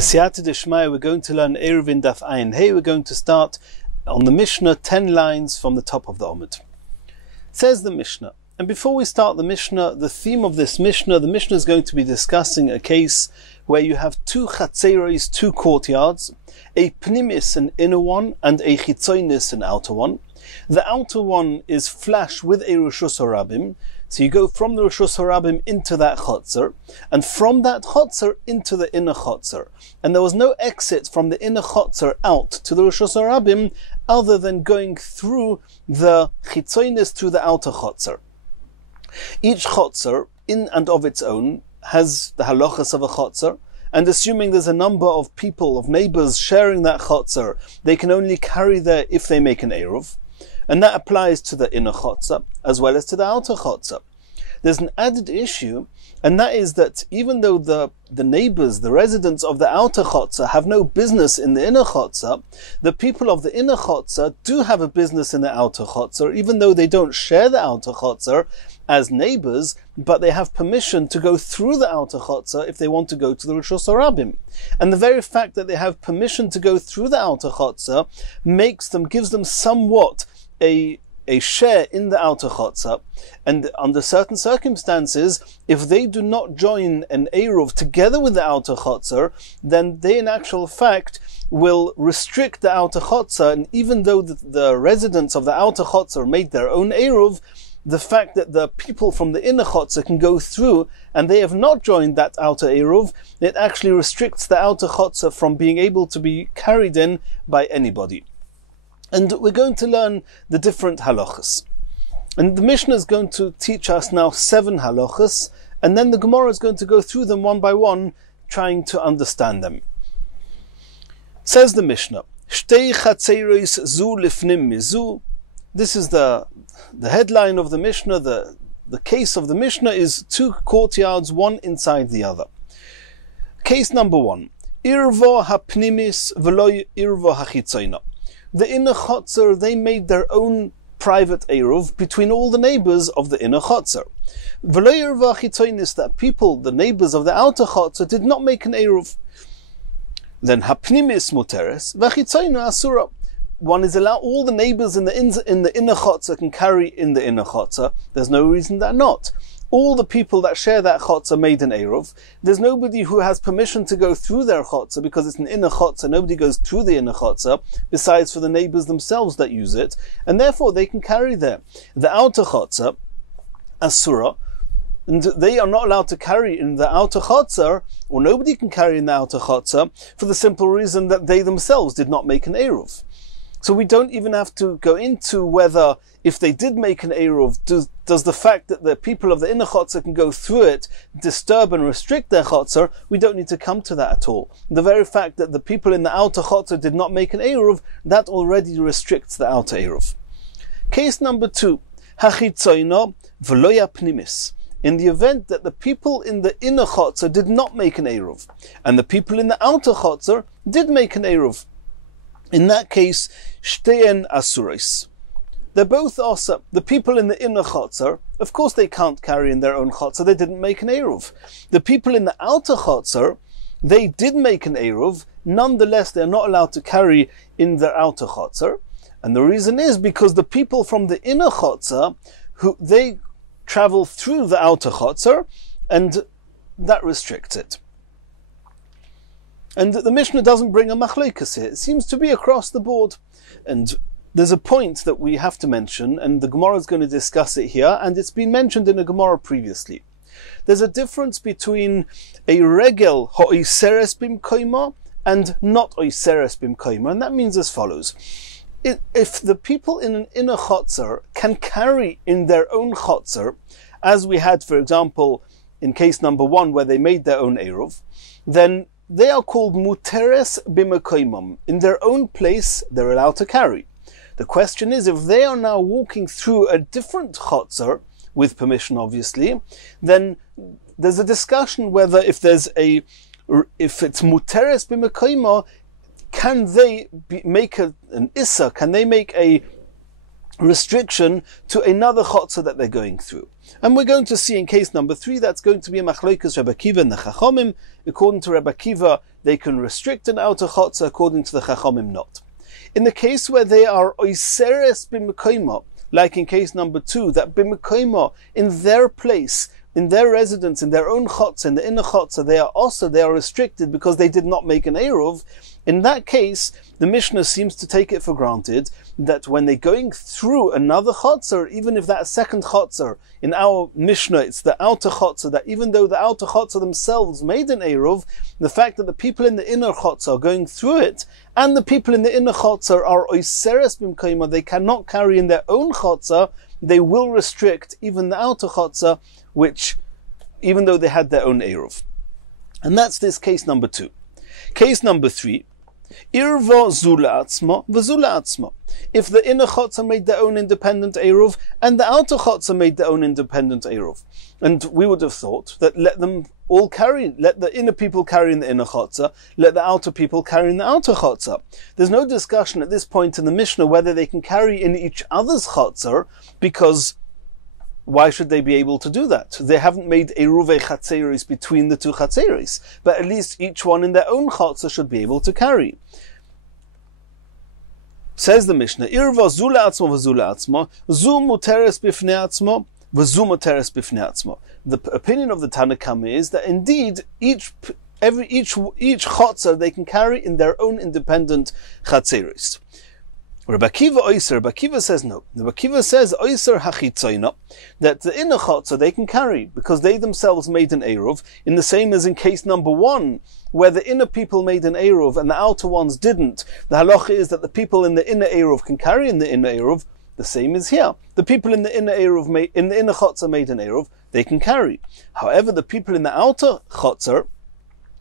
B'siyata d'shmaya, we're going to learn Eirovin Daf Ayin Hey. We're going to start on the Mishnah 10 lines from the top of the Omid. Says the Mishnah, and before we start the Mishnah, the theme of this Mishnah, the Mishnah is going to be discussing a case where you have two chatzeros, two courtyards, a pnimis, an inner one, and a chitzonis, an outer one. The outer one is flash with a reshus harabim, so you go from the reshus harabim into that chotzer, and from that chotzer into the inner chotzer. And there was no exit from the inner chotzer out to the reshus harabim other than going through the chitzonis to the outer chotzer. Each chotzer, in and of its own, has the halachas of a chotzer, and assuming there's a number of people, of neighbors sharing that chotzer, they can only carry there if they make an eruv. And that applies to the inner chotzer as well as to the outer chotzer. There's an added issue, and that is that even though the neighbors, the residents of the outer chotzer have no business in the inner chotzer, the people of the inner chotzer do have a business in the outer chotzer, even though they don't share the outer chotzer as neighbors, but they have permission to go through the outer chotzer if they want to go to the reshus harabim. And the very fact that they have permission to go through the outer chotzer gives them somewhat a share in the outer chotzer, and under certain circumstances, if they do not join an eruv together with the outer chotzer, then they in actual fact will restrict the outer chotzer, and even though the residents of the outer chotzer made their own eruv, the fact that the people from the inner chotzer can go through and they have not joined that outer eruv, it actually restricts the outer chotzer from being able to be carried in by anybody. And we're going to learn the different halachas. And the Mishnah is going to teach us now 7 halachas, and then the Gemara is going to go through them one by one, trying to understand them. Says the Mishnah, Shtei chatzeros zu lifnim mizu. This is the headline of the Mishnah. The case of the Mishnah is 2 courtyards, one inside the other. Case number 1. Irvo hapnimis v'lo irvo hachitzoina. The inner chotzer, they made their own private eruv between all the neighbors of the inner chotzer. V'lo irvo hachitzoinis, that people, the neighbors of the outer chotzer, did not make an eruv. Then hapnimis muteres v'chitzoina asura. One is allowed, all the neighbors in the inner chotzer can carry in the inner chotzer. There's no reason that not. All the people that share that chotzer made an eruv. There's nobody who has permission to go through their chotzer because it's an inner chotzer. Nobody goes through the inner chotzer besides for the neighbors themselves that use it, and therefore they can carry there. The outer chotzer, asura, and they are not allowed to carry in the outer chotzer, or nobody can carry in the outer chotzer, for the simple reason that they themselves did not make an eruv. So we don't even have to go into whether, if they did make an eruv, does the fact that the people of the inner chotzer can go through it disturb and restrict their chotzer? We don't need to come to that at all. The very fact that the people in the outer chotzer did not make an eruv, that already restricts the outer eruv. Case number 2, hachitzoino v'lo pnimis. In the event that the people in the inner chotzer did not make an eruv, and the people in the outer chotzer did make an eruv, in that case, shteyen asuris. They're both also, the people in the inner chotzer, of course they can't carry in their own chotzer, they didn't make an eruv. The people in the outer chotzer, they did make an eruv, nonetheless they're not allowed to carry in their outer chotzer. And the reason is because the people from the inner chotzer, they travel through the outer chotzer, and that restricts it. And the Mishnah doesn't bring a machlokes here. It seems to be across the board. And there's a point that we have to mention, and the Gemara is going to discuss it here, and it's been mentioned in a Gemara previously. There's a difference between a regel ha'oiseres bimkoima and not oiseres bimkoima, and that means as follows. If the people in an inner chotzer can carry in their own chotzer, as we had, for example, in case number 1, where they made their own eruv, then they are called muteres b'mekoimam. In their own place, they're allowed to carry. The question is, if they are now walking through a different chotzer, with permission obviously, then there's a discussion whether if it's muteres b'mekoimah, can they make an issa, can they make a restriction to another chotzer that they're going through? And we're going to see in case number 3 that's going to be a machlokas Rebbe Akiva and the Chachomim. According to Rebbe Akiva, they can restrict an outer chotzer, according to the Chachomim not. In the case where they are oiseres b'mekoimo, like in case number 2, that b'mekoimo, in their place, in their residence, in their own chotzer, in the inner chotzer, they are also, they are restricted because they did not make an eruv. In that case, the Mishnah seems to take it for granted that when they're going through another chotzer, even if that second chotzer, in our Mishnah, it's the outer chotzer, that even though the outer chotzer themselves made an eruv, the fact that the people in the inner chotzer are going through it, and the people in the inner chotzer are oiseres b'mkoimo, they cannot carry in their own chotzer, they will restrict even the outer chotzer, which, even though they had their own eruv. And that's this case number 2. Case number 3, Irva zula atzma v'zula atzma. If the inner chotzer made their own independent eruv and the outer chotzer made their own independent eruv, and we would have thought that let them all carry, let the inner people carry in the inner chotzer, let the outer people carry in the outer chotzer. There's no discussion at this point in the Mishnah whether they can carry in each other's chotzer, because why should they be able to do that? They haven't made eruve chatzeris between the two chatzeris, but at least each one in their own chotzer should be able to carry. Says the Mishnah, Irva zula atzmo v'zula atzmo, zu muteres bifnei atzmo, v'zu muteres bifnei atzmo. The opinion of the Tanakhama is that indeed each chotzer they can carry in their own independent chatzeris. Rebbe Akiva says no. Rebbe Akiva says oiser hachitzoina, that the inner chotzer they can carry because they themselves made an eruv, in the same as in case number 1, where the inner people made an eruv and the outer ones didn't. The halacha is that the people in the inner eruv can carry in the inner eruv. The same is here. The people in the inner eruv in the inner chotzer made an eruv, they can carry. However, the people in the outer chotzer,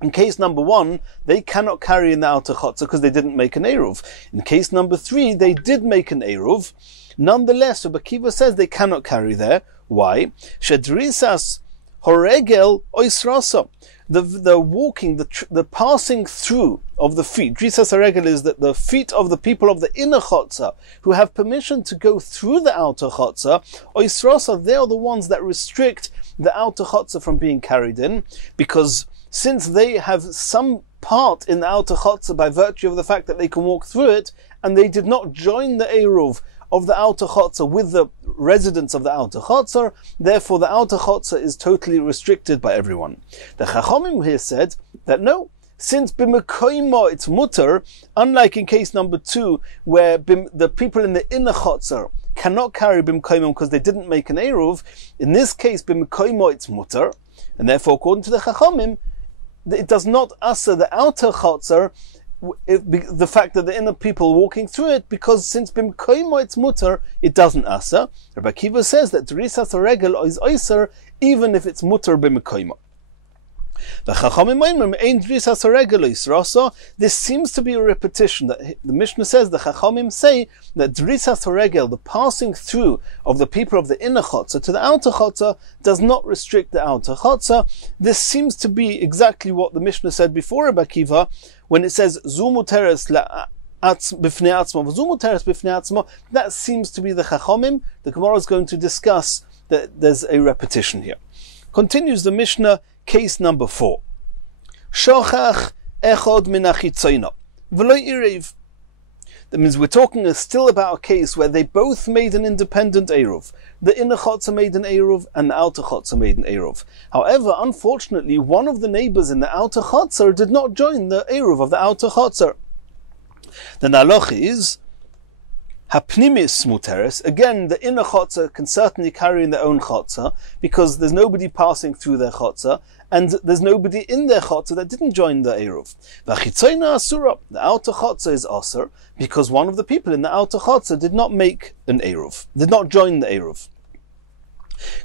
in case number 1, they cannot carry in the outer chotzer because they didn't make an eruv. In case number 3, they did make an eruv. Nonetheless, Rebbe Akiva says they cannot carry there. Why? Shedrisas horegel oisrasa. The walking, the passing through of the feet. Drisas horegel is that the feet of the people of the inner chotzer who have permission to go through the outer chotzer, oisrasa, they are the ones that restrict the outer chotzer from being carried in, because since they have some part in the outer chotzer by virtue of the fact that they can walk through it, and they did not join the eruv of the outer chotzer with the residents of the outer chotzer, therefore the outer chotzer is totally restricted by everyone. The Chachomim here said that no, since b'mekoimo it's mutter, unlike in case number 2, where the people in the inner chotzer cannot carry b'mekoimo because they didn't make an eruv, in this case b'mekoimo it's mutter, and therefore according to the Chachomim, it does not usher the outer chotzer, the fact that the inner people walking through it, because since b'mkoimo it's mutter, it doesn't usher. Rebbe Akiva says that drisas haregel is oiser even if it's mutter b'mkoimo. The Chachamim oimrim ein drisas haregel oisrasa. This seems to be a repetition. That the Mishnah says, the Chachamim say that drisas haregel, the passing through of the people of the inner chotzer to the outer chotzer, does not restrict the outer chotzer. This seems to be exactly what the Mishnah said before Rebbe Akiva, when it says zu muteres bifnei atzmo v'zu muteres bifnei atzmo. That seems to be the Chachamim. The Gemara is going to discuss that there's a repetition here. Continues the Mishnah, case number 4. Shochach echod min achitzoina v'lo irev. That means we're talking still about a case where they both made an independent eruv. The inner chotzer made an eruv and the outer chotzer made an eruv. However, unfortunately, one of the neighbors in the outer chotzer did not join the eruv of the outer chotzer. The halacha is hapnimis muteres. Again, the inner chotzer can certainly carry in their own chotzer because there's nobody passing through their chotzer, and there's nobody in their chotzer that didn't join the eruv. V'chitzoina asura. The outer chotzer is aser because one of the people in the outer chotzer did not make an eruv, did not join the eruv.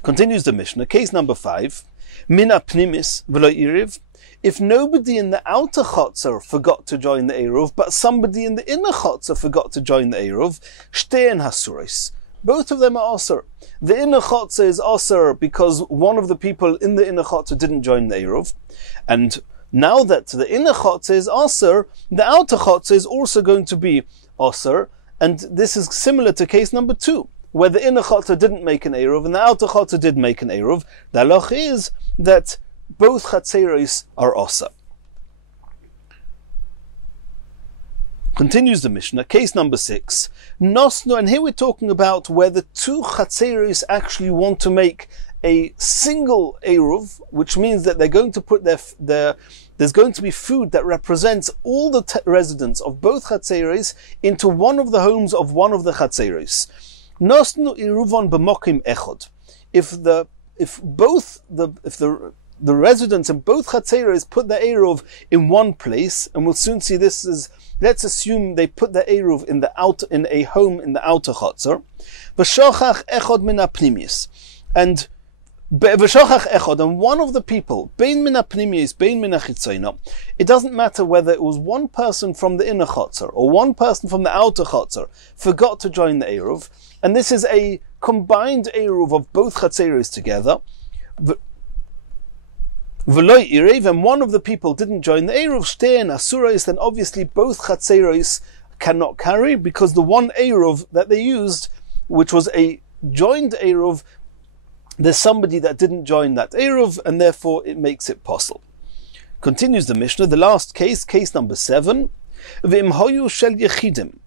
Continues the Mishnah, case number 5. Mina pnimis v'lo iriv. If nobody in the outer chotzer forgot to join the eruv, but somebody in the inner chotzer forgot to join the eruv, shtein hasuris. Both of them are aser. The inner chotzer is aser because one of the people in the inner chotzer didn't join the eruv, and now that the inner chotzer is aser, the outer chotzer is also going to be aser, and this is similar to case number 2, where the inner chotzer didn't make an eruv and the outer chotzer did make an eruv, the halach is that both chatzeros are osa. Continues the Mishnah, case number 6. Nosno, and here we're talking about where the two chatzeros actually want to make a single eruv, which means that they're going to put there's going to be food that represents all the residents of both chatzeros into one of the homes of one of the chatzeros. Nosnu iruvon b'mokim echod. If the residents in both chatzeros put the eruv in one place, and we'll soon see this is, let's assume they put the eruv in a home in the outer chatzer, v'shochach echod min hapnimis, and one of the people, bein min hapnimis, bein min hachitzona, it doesn't matter whether it was one person from the inner chatzer or one person from the outer chatzer forgot to join the eruv, and this is a combined eruv of both chatzeros together, and one of the people didn't join the eruv, shtein asuros, then obviously both chatzeros cannot carry, because the one eruv that they used, which was a joined eruv, there's somebody that didn't join that eruv, and therefore it makes it possible. Continues the Mishnah, the last case number 7. V'im hoyu shel yechidim.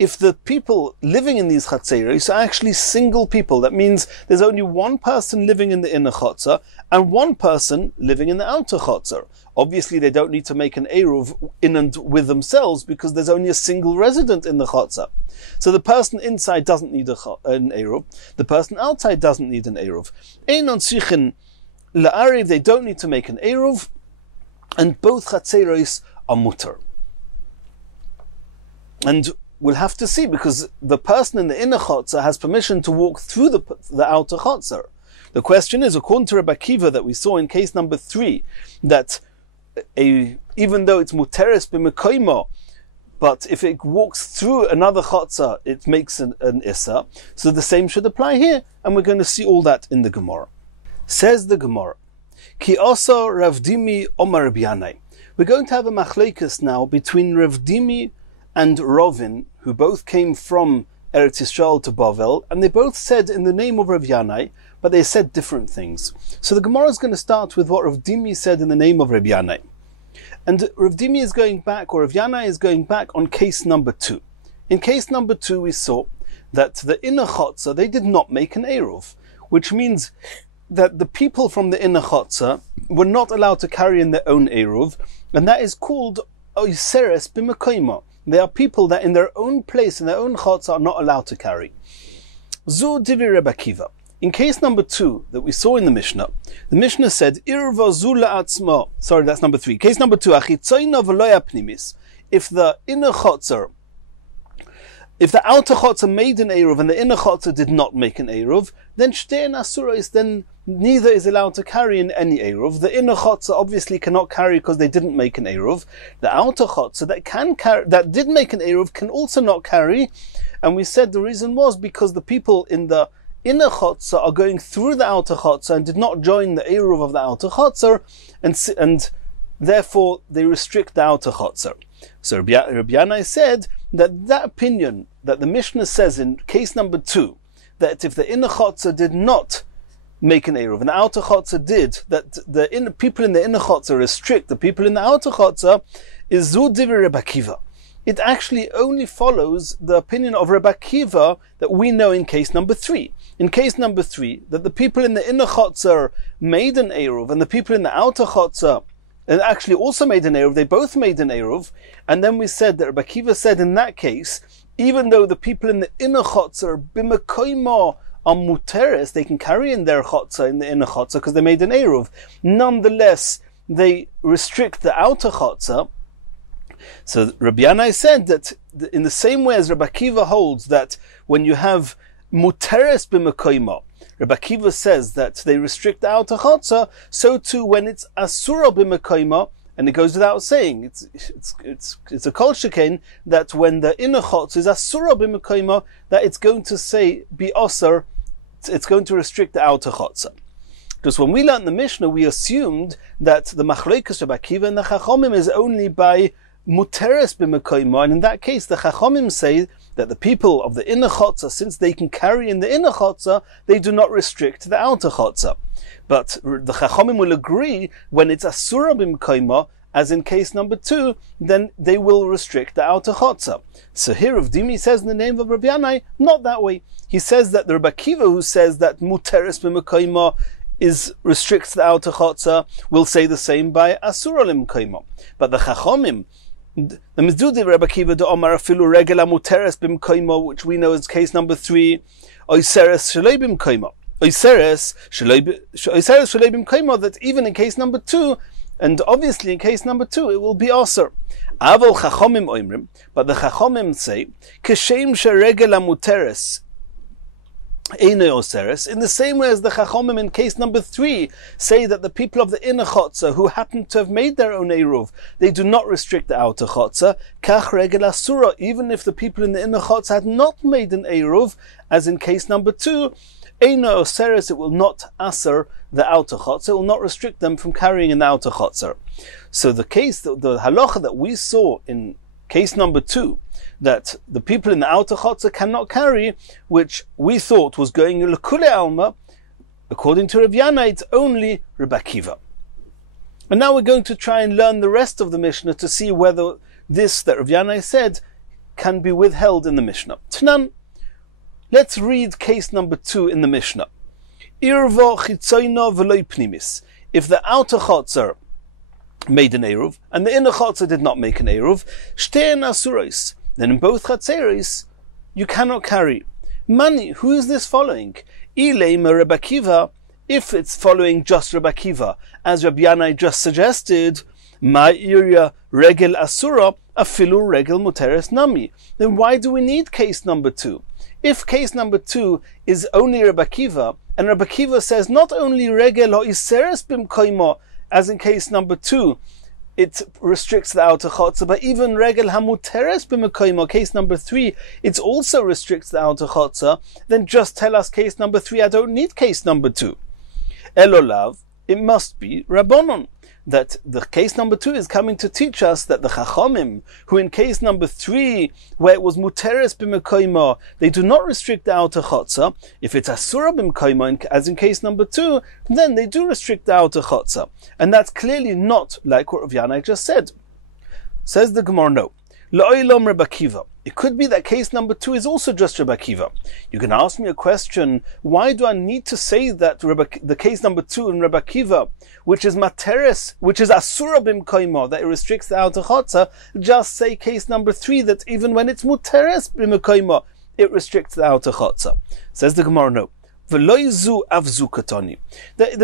If the people living in these chatzeros are actually single people, that means there's only one person living in the inner chatzer and one person living in the outer chatzer. Obviously, they don't need to make an eruv in and with themselves, because there's only a single resident in the chatzer. So the person inside doesn't need an eruv. The person outside doesn't need an eruv. Einon tzrichin la'ariv, they don't need to make an eruv, and both chatzeros are mutter. And we'll have to see, because the person in the inner chotzer has permission to walk through the outer chotzer. The question is, according to Rebbe Akiva that we saw in case number 3, that even though it's muteres b'mekoimo, but if it walks through another chotzer, it makes an issa. So the same should apply here, and we're going to see all that in the Gemara. Says the Gemara, Ki oso Rav Dimi omar Rabbi Yanai. We're going to have a machlekes now between Rav Dimi and Rovin, who both came from Eretz Yisrael to Bavel, and they both said in the name of Rav Yanai, but they said different things. So the Gemara is going to start with what Rav Dimi said in the name of Rav Yanai. And Rav Dimi is going back, or Rav Yanai is going back on case number 2. In case number 2 we saw that the inner chotzer, they did not make an eruv, which means that the people from the inner chotzer were not allowed to carry in their own eruv, and that is called oiseres b'mekoimo. They are people that in their own place, in their own chotzer, are not allowed to carry. Zu divi Rebbe Akiva. In case number 2 that we saw in the Mishnah said, Irva zu la'atzma. Sorry, that's number 3. Case number 2, achitzoyna v'lo pnimis. If the inner chotzer, if the outer chotzer made an eruv and the inner chotzer did not make an eruv, then shtein asuros, then neither is allowed to carry in any eruv. The inner chotzer obviously cannot carry because they didn't make an eruv. The outer chotzer that did make an eruv can also not carry. And we said the reason was because the people in the inner chotzer are going through the outer chotzer and did not join the eruv of the outer chotzer, and therefore they restrict the outer chotzer. So Rabbi Yanai said that opinion that the Mishnah says in case number 2, that if the inner chotzer did not make an eruv and the outer chotzer did, that the people in the inner chotzer restrict the people in the outer chotzer, is zu divi Rebbe Akiva. It actually only follows the opinion of Rebbe Akiva that we know in case number 3. In case number 3, that the people in the inner chotzer made an eruv and the people in the outer chotzer and actually also made an eruv, they both made an eruv, and then we said that Rebbe Akiva said in that case, even though the people in the inner chotzer b'mekoimo are muteres, they can carry in their chotzer in the inner chotzer because they made an eruv, nonetheless they restrict the outer chotzer. So Rabbi Yanai said that in the same way as Rebbe Akiva holds that when you have muteres b'mekoimo, Rebbe Akiva says that they restrict the outer chotzer, so too when it's asura b'mekoimo, and it goes without saying, it's a kol shekain that when the inner chotzer is asura b'mekoimo, that it's going to say bi osar, it's going to restrict the outer chotzer. Because when we learned the Mishnah, we assumed that the machlekes Rebbe Akiva and the Chachomim is only by muteres b'mekoimo, and in that case the Chachomim say that the people of the inner chotzer, since they can carry in the inner chotzer, they do not restrict the outer chotzer. But the Chachamim will agree when it's asura b'mkoima, as in case number 2, then they will restrict the outer chotzer. So here Rav Dimi says in the name of Rabbi Yanai, not that way. He says that the Rabbi Akiva, who says that muteres b'mkoima restricts the outer chotzer, will say the same by asura l'mkoima. But the Chachamim, the Mizdudi Rabbi Akiva de Omar afilu regel muteres b'mkoima, which we know is case number 3, oiseres shelei b'mkoima. Oiseres shelei b'mkoima, that even in case number 2, and obviously in case number 2, it will be aser. Aval Chachamim oimrim, but the Chachamim say, Keshem sheregel muteres in the same way as the Chachamim in case number 3 say that the people of the inner chotzer who happen to have made their own eruv, they do not restrict the outer chotzer. Kach regel asura, even if the people in the inner chotzer had not made an eruv, as in case number 2, Eino Oseres, it will not aser the outer chotzer, it will not restrict them from carrying in the outer chotzer. So the halacha that we saw in case number 2, that the people in the outer chotzer cannot carry, which we thought was going l'kule alma, according to Rav Yanai, it's only Rabbi Akiva. And now we're going to try and learn the rest of the Mishnah to see whether this that Rav Yanai said can be withheld in the Mishnah. Tanan, let's read case number 2 in the Mishnah. Irvo chitzoino v'loi pnimis. If the outer chotzer made an eruv and the inner chotzer did not make an eruv, shtein asuros, then in both chatzeros you cannot carry. Mani, who is this following? Ileima Rabbi Akiva, if it's following just Rabbi Akiva, as Rabbi Yanai just suggested, ma iria regel asura afilu regel muteres nami. Then why do we need case number 2? If case number 2 is only Rabbi Akiva, and Rabbi Akiva says not only regel ho iseres b'mkoimo, as in case number 2, it restricts the outer chotzer, but even regel hamuteres b'mkoimo, case number 3, it also restricts the outer chotzer, then just tell us case number 3, I don't need case number 2. Elolav, it must be Rabbanon, that the case number 2 is coming to teach us that the Chachamim, who in case number 3, where it was muteres b'mkoimo, they do not restrict the outer chotzer. If it's asura b'mkoimo, as in case number 2, then they do restrict the outer chotzer. And that's clearly not like what Rav Yanai just said. Says the Gemara, no. La'olam Rabbi Akiva. It could be that case number 2 is also just Rabbi Akiva. You can ask me a question, why do I need to say that the case number 2 in Rabbi Akiva, which is materes, which is asura b'mkoimo, that it restricts the outer chotzer, just say case number 3 that even when it's muteres b'mkoimo, it restricts the outer chotzer. Says the Gemara, no. The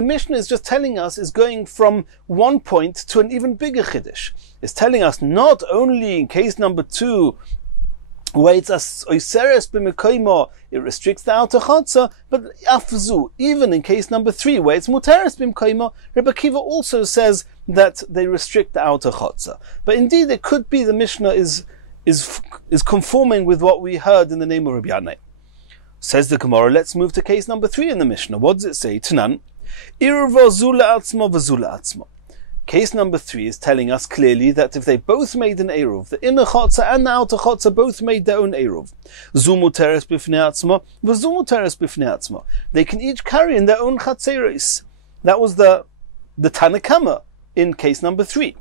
Mishnah is just telling us, is going from one point to an even bigger chiddush. It's telling us not only in case number 2, where it's as oiseres b'mkoimo, it restricts the outer chotzer, but afzu, even in case number 3, where it's muteres b'mkoimo, Rabbi Akiva also says that they restrict the outer chotzer. But indeed, it could be the Mishnah is conforming with what we heard in the name of Rabbi Yanai. Says the Gemara, let's move to case number 3 in the Mishnah. What does it say? Tanan, irvo zula atzmo v'zula atzmo. Case number 3 is telling us clearly that if they both made an eruv, the inner chotzer and the outer chotzer both made their own eruv, zu muteres b'fnei atzmo, v'zu muteres b'fnei atzmo. They can each carry in their own chatzeros. That was the Tanakama in case number 3.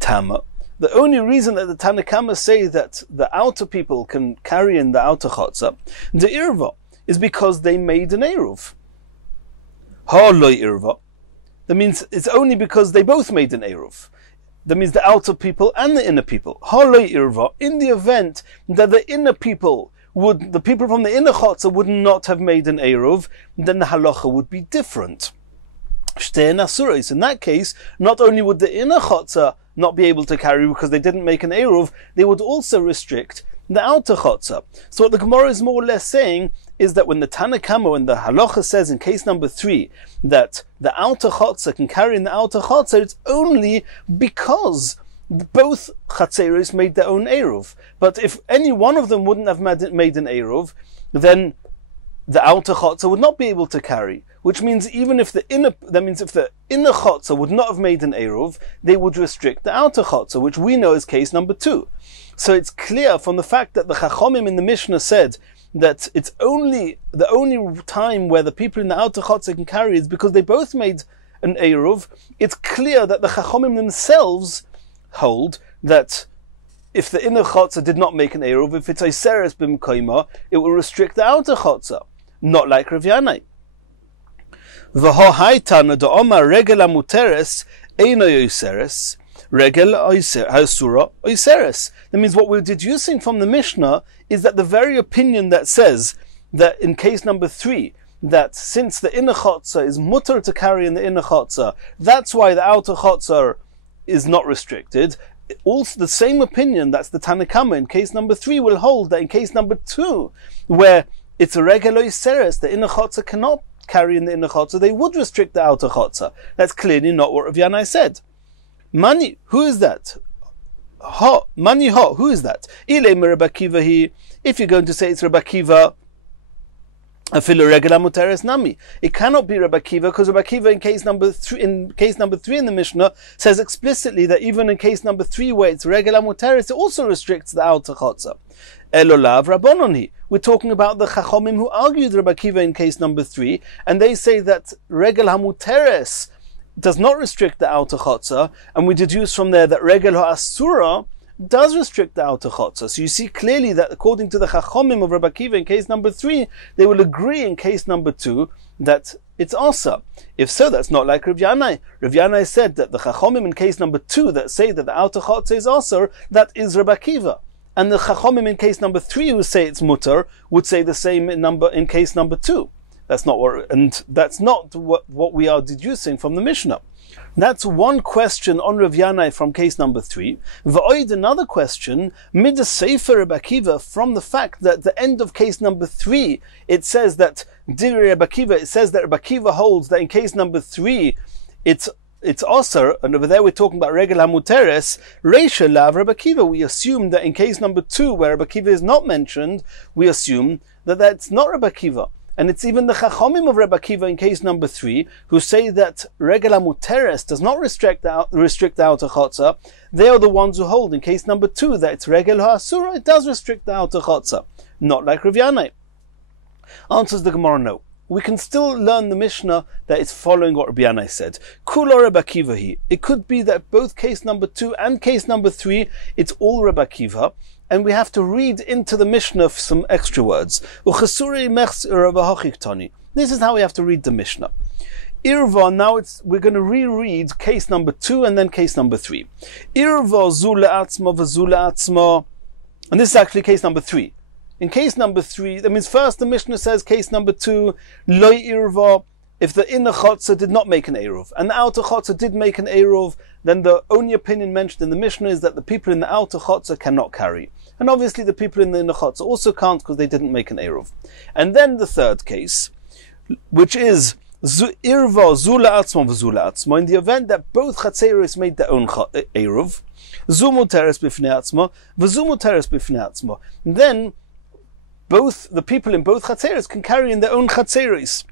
Tama. The only reason that the Tanakama say that the outer people can carry in the outer chotzer, the irva, is because they made an eruv. Ha lo irva. That means it's only because they both made an eruv. That means the outer people and the inner people. Ha lo irva. In the event that the inner people the people from the inner chotzer would not have made an eruv, then the halacha would be different. Shtein asuros. In that case, not only would the inner chotzer not be able to carry because they didn't make an eruv, they would also restrict the outer chotzer. So what the Gemara is more or less saying is that when the Tanakama, when the halacha says in case number 3 that the outer chotzer can carry in the outer chotzer, it's only because both chatzeros made their own eruv. But if any one of them wouldn't have made an eruv, then the outer chotzer would not be able to carry. which means even if the inner chotzer would not have made an eruv, they would restrict the outer chotzer, which we know is case number 2. So it's clear from the fact that the Chachomim in the Mishnah said that it's the only time where the people in the outer chotzer can carry is because they both made an eruv. It's clear that the Chachomim themselves hold that if the inner chotzer did not make an eruv, if it's Iseres b'mkoima, it will restrict the outer chotzer, not like Rav Yanai. V'ho haitana da'omar regel amuteres eino Iseres, regel ha'asura Iseres. That means what we're deducing from the Mishnah is that the very opinion that says that in case number 3, that since the inner chotzer is mutter to carry in the inner chotzer, that's why the outer chotzer is not restricted. Also, the same opinion, that's the Tanakama in case number 3, will hold that in case number 2, where it's a regular Iseres, the inner chotzer cannot carry in the inner chotzer, they would restrict the outer chotzer. That's clearly not what Rav Yanai said. Mani, who is that? Mani ho, who is that? If you're going to say it's Rabbi Akiva, it cannot be Rabbi Akiva, because Rabbi Akiva in case number 3 in the Mishnah says explicitly that even in case number 3 where it's Regel HaMuteres, it also restricts the outer chotzer. Elolav Rabbononi. We're talking about the Chachomim who argued Rabbi Akiva in case number 3, and they say that Regel HaMuteres does not restrict the outer chotzer, and we deduce from there that Regel HaAsura does restrict the outer chotzer. So you see clearly that according to the Chachomim of Rabbi Akiva in case number 3, they will agree in case number 2 that it's asa. If so, that's not like Rav Yanai. Rav Yanai said that the Chachomim in case number 2 that say that the outer chotzer is asa, that is Rabbi Akiva. And the Chachomim in case number 3 who say it's mutter would say the same in case number 2. That's not what we are deducing from the Mishnah. That's one question on Rav Yanai from case number 3. V'oid, another question, mid the Sefer Rabbi Akiva, from the fact that the end of case number 3, it says that Diri Rabbi Akiva, it says that Rabbi Akiva holds that in case number 3, it's Aser, and over there we're talking about Regel HaMuteres, Reisha Lav Rabbi Akiva. We assume that in case number 2, where Rabbi Akiva is not mentioned, we assume that that's not Rabbi Akiva. And it's even the Chachomim of Rabbi Akiva in case number 3, who say that Regel HaMuteres does not restrict the outer chotzer. They are the ones who hold in case number 2 that it's Regel HaAsura, it does restrict the outer chotzer. Not like Rav Yanai. Answers the Gemara, no. We can still learn the Mishnah that it's following what Rabbi Yanai said. Kulo Rabbi Akiva hi. It could be that both case number 2 and case number 3, it's all Rabbi Akiva, and we have to read into the Mishnah some extra words. This is how we have to read the Mishnah. Irva, now we're going to reread case number 2 and then case number 3. Irva zula atzma v'zula atzma, and this is actually case number 3. In case number 3, that means first the Mishnah says case number 2, loy irva, if the inner chotzer did not make an eruv, and the outer chotzer did make an eruv, then the only opinion mentioned in the Mishnah is that the people in the outer chotzer cannot carry. And obviously the people in the inner chotzer also can't because they didn't make an eruv. And then the third case, which is irva zula atzma v'zula atzma, in the event that both chatzeros made their own eruv, zu muteres b'fnei atzma v'zu muteres b'fnei atzma, then both the people in both chatzeros can carry in their own chatzeros.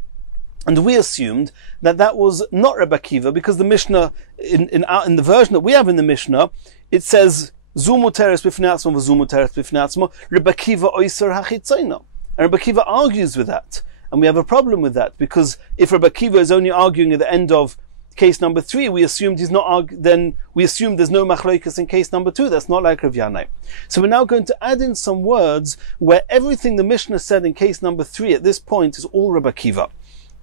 And we assumed that that was not Rabbi Akiva, because the Mishnah, in the version that we have in the Mishnah, it says, Zu muteres b'fnei atzma v'zu muteres b'fnei atzma, Rabbi Akiva oiser hachitzoina. And Rabbi Akiva argues with that. And we have a problem with that, because if Rabbi Akiva is only arguing at the end of case number 3, we assumed he's not then we assume there's no machloikas in case number 2. That's not like Rav Yanai. So we're now going to add in some words where everything the Mishnah said in case number 3 at this point is all Rabbi Akiva.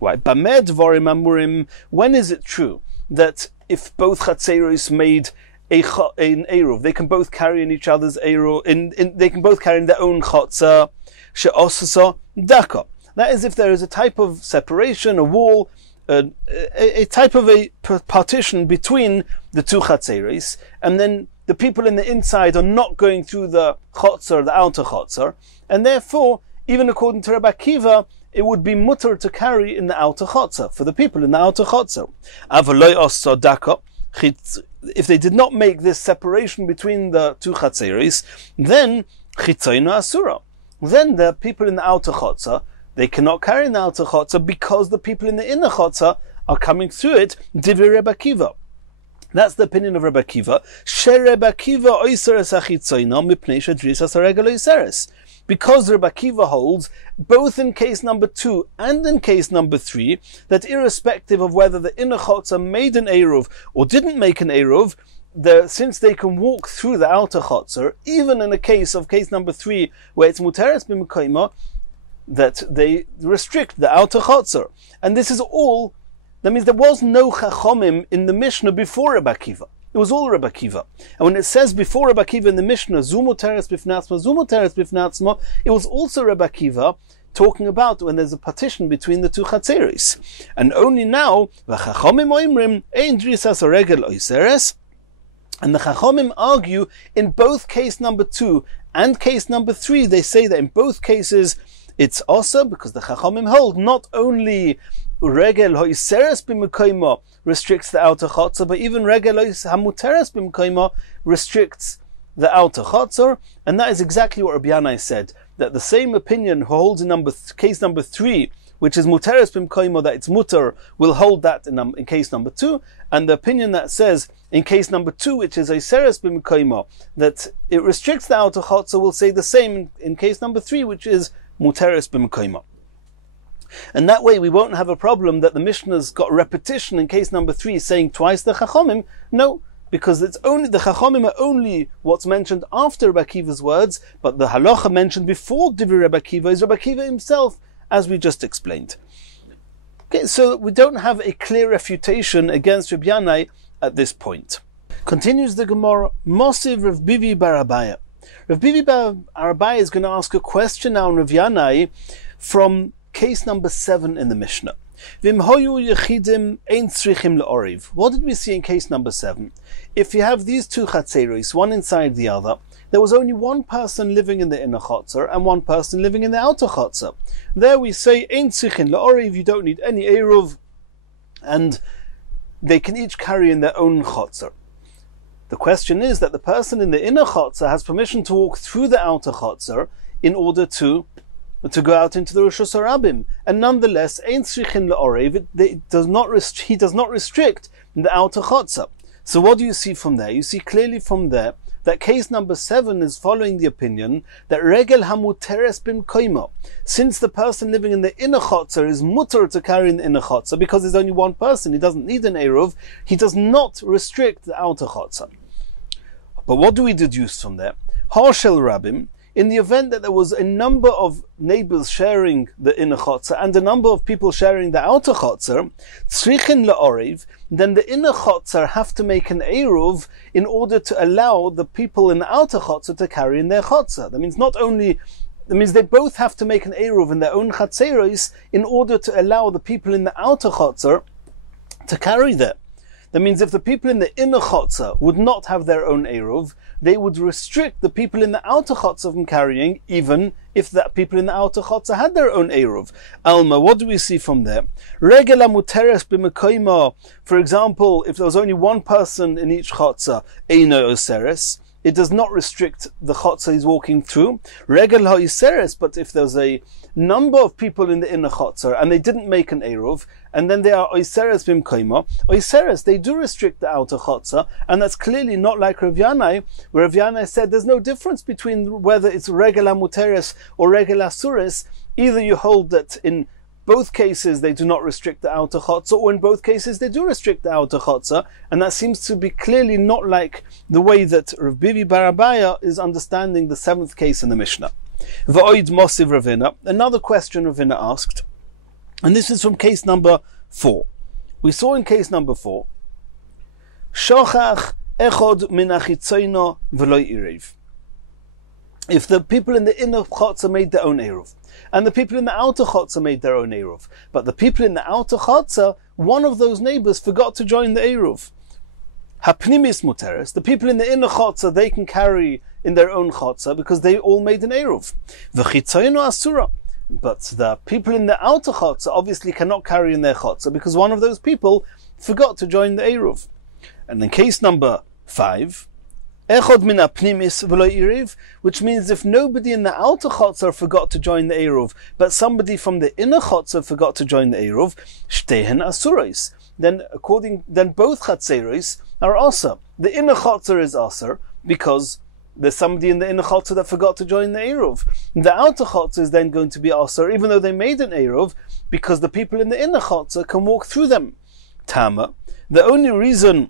Right? Bamed vorim amurim. When is it true that if both chatzeros made an eruv, they can both carry in each other's eruv, they can both carry in their own chotzer, she'osasa daka. That is, if there is a type of separation, a wall, a type of a partition between the two chatzeros, and then the people in the inside are not going through the chotzer, the outer chotzer, and therefore, even according to Rabbi Akiva, it would be mutter to carry in the outer chotzer, for the people in the outer chotzer. If they did not make this separation between the two chatzeros, then chitzoinu asura. Then the people in the outer chotzer, they cannot carry in the outer chotzer because the people in the inner chotzer are coming through it. Divrei Rebbe Akiva. That's the opinion of Rebbe Akiva. She Rebbe Akiva oiseres achitzoina mipnei shedrisas haregel oiseres. Because Rebbe Akiva holds, both in case number 2 and in case number 3, that irrespective of whether the inner chotzer made an eruv or didn't make an eruv, since they can walk through the outer chotzer, even in the case number 3, where it's muteres b'mekayma, that they restrict the outer chotzer. And this is all, that means there was no chachomim in the Mishnah before Rebbe Akiva. It was all Rebbe Akiva. And when it says before Rebbe Akiva in the Mishnah, zu muteres b'fnatzma, it was also Rebbe Akiva talking about when there's a partition between the two chatzeris. And only now, v'chachomim oimrim, ein drisas haregel oiseres, and the chachomim argue in both case number 2 and case number 3, they say that in both cases it's also because the chachomim hold not only regel hoiseres b'mekayma restricts the outer chotzer, but even regel hamuteres b'mekayma restricts the outer chotzer, and that is exactly what Rabbi Yanai said, that the same opinion who holds in case number 3, which is muteres b'mekayma, that it's muter, will hold that in case number 2, and the opinion that says in case number 2, which is hoiseres b'mekayma, that it restricts the outer chotzer, will say the same in case number 3, which is muteres b'mekayma. And that way we won't have a problem that the Mishnah's got repetition in case number 3 saying twice the Chachomim. No, because it's only the Chachomim are only what's mentioned after Rebbe Akiva's words, but the halacha mentioned before Divrei Rebbe Akiva is Rebbe Akiva himself, as we just explained. Okay, so we don't have a clear refutation against Rabbi Yanai at this point. Continues the Gemara, Mosiv Rav Bivi bar Abaya. Rav Bivi bar Abaya is going to ask a question now on Rav Yanai from case number 7 in the Mishnah. What did we see in case number 7? If you have these two chatzeros, one inside the other, there was only one person living in the inner chotzer and one person living in the outer chotzer. There we say, ein tzrichin la'oriv, you don't need any eruv, and they can each carry in their own chotzer. The question is that the person in the inner chotzer has permission to walk through the outer chotzer in order to go out into the Rosh Hashanah, and nonetheless, ein tzrichin la'orev, he does not restrict the outer chotzer. So what do you see from there? You see clearly from there that case number 7 is following the opinion that regel hamuteres b'mekayma, since the person living in the inner chotzer is mutter to carry in the inner chotzer because there's only one person, he doesn't need an eruv, he does not restrict the outer chotzer. But what do we deduce from there? Harshel Rabbim, in the event that there was a number of neighbors sharing the inner chotzer and a number of people sharing the outer chotzer, tzrichin la'orev, then the inner chotzer have to make an eruv in order to allow the people in the outer chotzer to carry in their chotzer. That means they both have to make an eruv in their own chatzeros in order to allow the people in the outer chotzer to carry there. That means if the people in the inner chotzer would not have their own eruv, they would restrict the people in the outer chotzer from carrying, even if the people in the outer chotzer had their own eruv. Alma, what do we see from there? Regel muteres b'mekayma. For example, if there was only one person in each chotzer, eino oseres, it does not restrict the chotzer he's walking through. Regel ha'oseres, but if there's a number of people in the inner chotzer and they didn't make an eruv, and then they are oseres b'mekayma, oseres, they do restrict the outer chotzer, and that's clearly not like Rav Yanai, where Rav Yanai said there's no difference between whether it's regel muteres or regel asures. Either you hold that in both cases they do not restrict the outer chotzer, or in both cases they do restrict the outer chotzer, and that seems to be clearly not like the way that Rav Bivi bar Abaya is understanding the 7th case in the Mishnah. V'oid mosiv Ravina, another question Ravina asked, and this is from case number 4. We saw in case number 4, Shochach echod min achitzoino v'lo irev. If the people in the inner chotzer made their own eruv, and the people in the outer chotzer made their own eruv, but the people in the outer chotzer, one of those neighbors forgot to join the eruv. Hapnimis muteres, the people in the inner chotzer, they can carry in their own chotzer because they all made an eruv. V'chitzoyno asura, but the people in the outer chotzer obviously cannot carry in their chotzer because one of those people forgot to join the eruv. And in case number 5, Echod min apnimis v'lo iriv, which means if nobody in the outer chotzer forgot to join the Eruv, but somebody from the inner chotzer forgot to join the Eruv, shtehen asuros. Then both chatzeros are aser. The inner chotzer is aser because there's somebody in the inner chotzer that forgot to join the Eruv. The outer chotzer is then going to be aser, even though they made an Eruv, because the people in the inner chotzer can walk through them. Tama. The only reason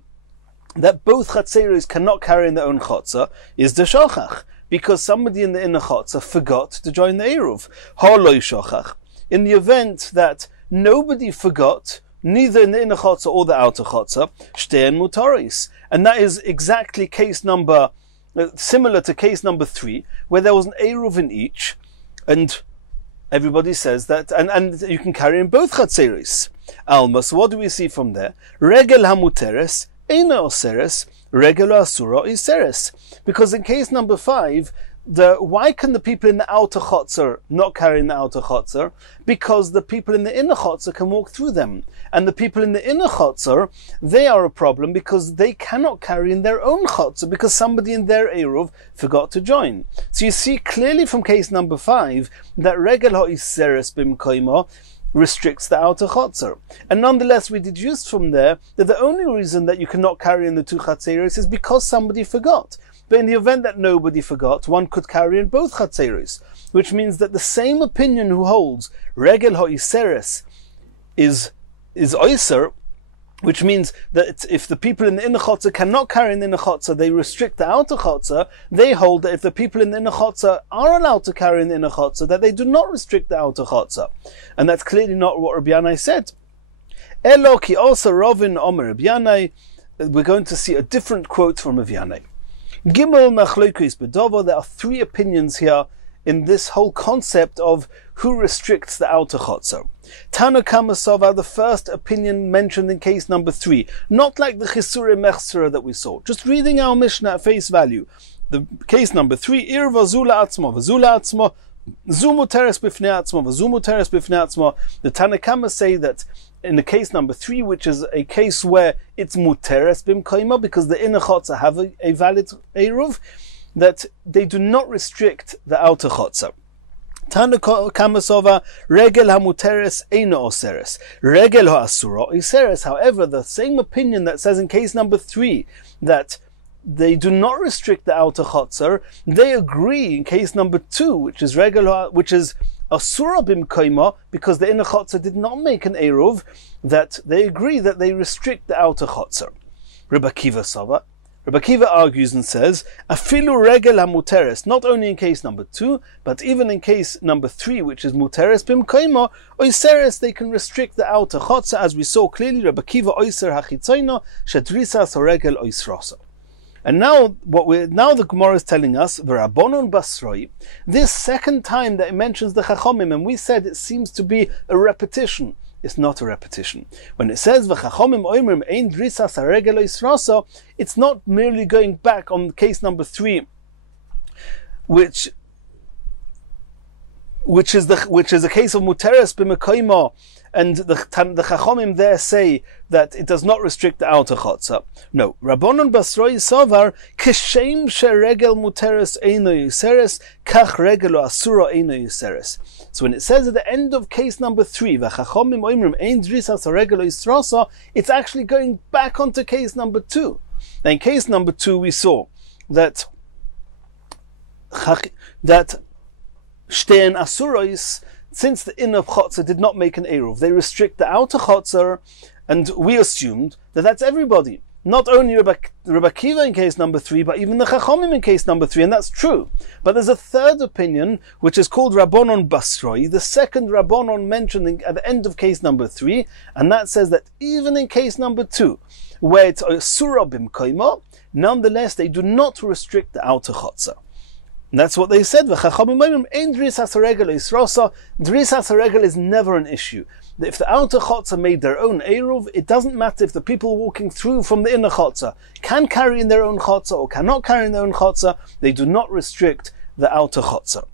that both chatzeros cannot carry in their own chotzer is the shochach, because somebody in the inner chotzer forgot to join the Eruv. Haloi shochach. In the event that nobody forgot, neither in the inner chotzer or the outer chotzer, shtein mutaris. And that is exactly case number, similar to case number 3, where there was an Eruv in each, and everybody says that, and you can carry in both chatzeros. Alma, so what do we see from there? Regel hamuteres, eina oseres, regel asura iseres. Because in case number 5, why can the people in the outer chotzer not carry in the outer chotzer? Because the people in the inner chotzer can walk through them. And the people in the inner chotzer, they are a problem because they cannot carry in their own chotzer because somebody in their Eruv forgot to join. So you see clearly from case number 5 that regel ha'iseres bimkoimo restricts the outer chotzer. And nonetheless, we deduced from there that the only reason that you cannot carry in the two chatzeros is because somebody forgot. But in the event that nobody forgot, one could carry in both chatzeros, which means that the same opinion who holds regel ha'iseres is oiser, which means that if the people in the inner chotzer cannot carry in the inner chotzer, they restrict the outer chotzer. They hold that if the people in the inner chotzer are allowed to carry in the inner chotzer, that they do not restrict the outer chotzer. And that's clearly not what Rabbi Yanai said. Elo ki also Rovin Omer Rabbi Yanai. We're going to see a different quote from Rabbi Yanai. Gimel machlokus bedovo. There are 3 opinions here in this whole concept of who restricts the outer chotzer. Tana Kamasova, the first opinion mentioned in case number 3, not like the Chisure Mechsera that we saw, just reading our Mishnah at face value. The case number 3, Ir vazula atzmo, zumu teres bifnei atzmo, vazumu teres bifnei atzmo. The Tana Kama say that in the case number 3, which is a case where it's muteres bimkoima, because the inner chotzer have a valid Eruv, that they do not restrict the outer chotzer. Tana Kamasova, regel hamuteres eino oseres, regel ha'asura iseres. However, the same opinion that says in case number 3 that they do not restrict the outer chotzer, they agree in case number 2, which is which is asura bimkoima, because the inner chotzer did not make an eruv, that they agree that they restrict the outer chotzer. Rebbe Akiva Sava. Rebbe Akiva argues and says, afilu regel hamuteres, not only in case number 2, but even in case number 3, which is muteres bimkoima, oiseres, they can restrict the outer chotzer, as we saw clearly, Rebbe Akiva oiser hachitzoino, shedrisas regel oisrosa. And now the Gemara is telling us, v'rabonon basroi, this second time that it mentions the Chachomim, and we said it seems to be a repetition. It's not a repetition. When it says v'chachomim oimrim ein drisas haregel oisrosa, it's not merely going back on case number 3, which is a case of muteres b'mekoima, and the Chachomim there say that it does not restrict the outer chotzer. No, Rabbonon Basroi Sovar Keshem sheregel muteres eino yiseres kach regel asura eino yiseres. So when it says at the end of case number 3, v'chachomim oimrim ein drisas haregel oisrosa, it's actually going back onto case number 2. Now in case number 2 we saw that shtein asuros, since the inner chotzer did not make an eruv, they restrict the outer chotzer, and we assumed that that's everybody. Not only Rebbe Akiva in case number 3, but even the Chachomim in case number 3, and that's true. But there's a third opinion, which is called Rabbonon Basroi, the second Rabbonon mentioning at the end of case number 3, and that says that even in case number 2, where it's Surah Bimkoima, nonetheless they do not restrict the outer chotzer. And that's what they said. Drisas haregel is never an issue. If the outer chotzer made their own eruv, it doesn't matter if the people walking through from the inner chotzer can carry in their own chotzer or cannot carry in their own chotzer. They do not restrict the outer chotzer.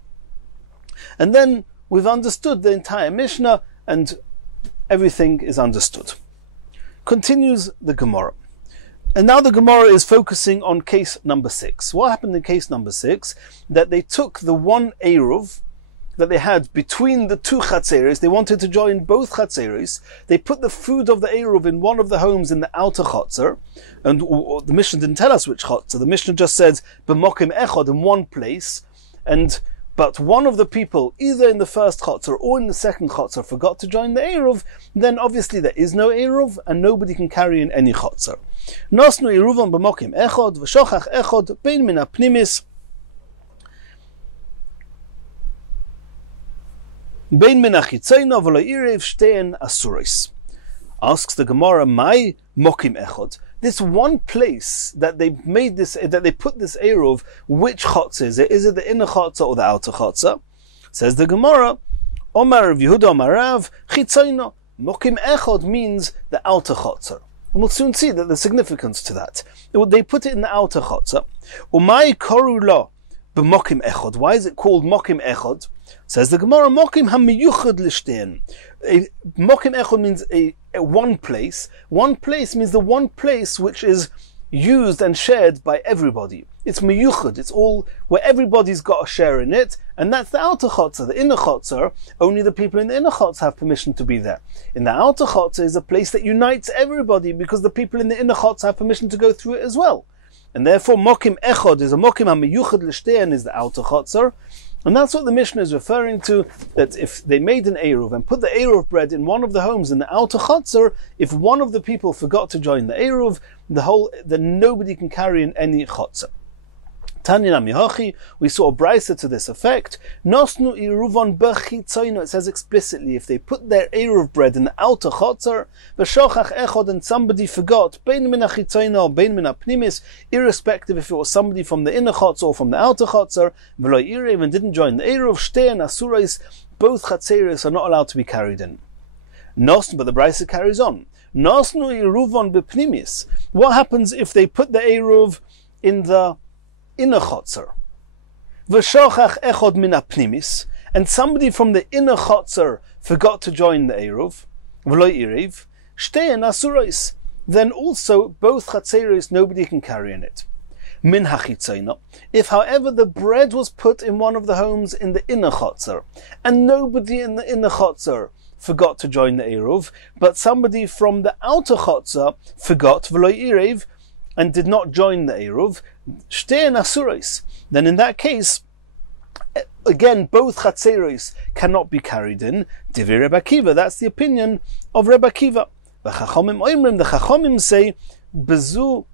And then we've understood the entire Mishnah, and everything is understood. Continues the Gemara. And now the Gemara is focusing on case number 6. What happened in case number 6? That they took the one Eruv that they had between the two Chatzeres, they wanted to join both Chatzeres, they put the food of the Eruv in one of the homes in the outer Chatzer, and the Mishnah didn't tell us which Chatzer, the Mishnah just said, B'mokim Echad, in one place, but one of the people, either in the first Chatzer or in the second Chatzer, forgot to join the Eruv, then obviously there is no Eruv, and nobody can carry in any Chatzer. Nosnu Iruvan b'mokim echod, v'shochach echod, bein min ha'pnimis, bein min ha'chitzayno, v'lo irev shtein asuris. Asks the Gemara, my mokim echod, this one place that they made this, that they put this Eruv, which chotzer is it? Is it the inner chotzer or the outer chotzer? Says the Gemara, Omar Rav Yehuda Omar Rav, chitzayno, mokim echod means the outer chotzer. And we'll soon see that there's significance to that. They put it in the outer chotzer. Umay koru lo b'mokim echod. Why is it called mokim echod? Says the Gemara, mokim hamiyuchad l'shtein. Mokim echod means a one place. One place means the one place which is used and shared by everybody. It's miyuchad. It's all where everybody's got a share in it, and that's the outer chotzer. The inner chotzer, only the people in the inner chotzer have permission to be there. In the outer chotzer is a place that unites everybody because the people in the inner chotzer have permission to go through it as well. And therefore, mokim echod is a mokim hamiyuchad l'shtein is the outer chotzer. And that's what the Mishnah is referring to, that if they made an Eruv and put the Eruv bread in one of the homes in the outer Chatzer, if one of the people forgot to join the Eruv, then nobody can carry in any Chatzer. Tanya Mihachi, we saw a brisa to this effect. Nosnu Iruvan b'chitzoino. It says explicitly, if they put their Eruv bread in the outer Chatzer, v'shochach echod, and somebody forgot, bein min ha'chitzoino or bein min ha'pnimis, irrespective if it was somebody from the inner Chatzer or from the outer Chatzer, v'lo irev, and didn't join the Eruv, shtein asurais, both Chatzeres are not allowed to be carried in. Nosnu, but the brisa carries on. Nosnu Iruvan b'pnimis. What happens if they put the Eruv in the inner chotzer? V'shochach echod min ha'pnimis, and somebody from the inner chotzer forgot to join the Eruv, v'lo irev, shtein asurais, then also both chatzeres nobody can carry in it. Min ha'chitzayna, if however the bread was put in one of the homes in the inner chotzer, and nobody in the inner chotzer forgot to join the Eruv, but somebody from the outer chotzer forgot, v'lo irev, and did not join the Eruv, shtein asurais, then in that case, again, both chatzeros cannot be carried in. Divrei Rebbe Akiva, that's the opinion of Rebbe Akiva. The Chachamim say, bezu,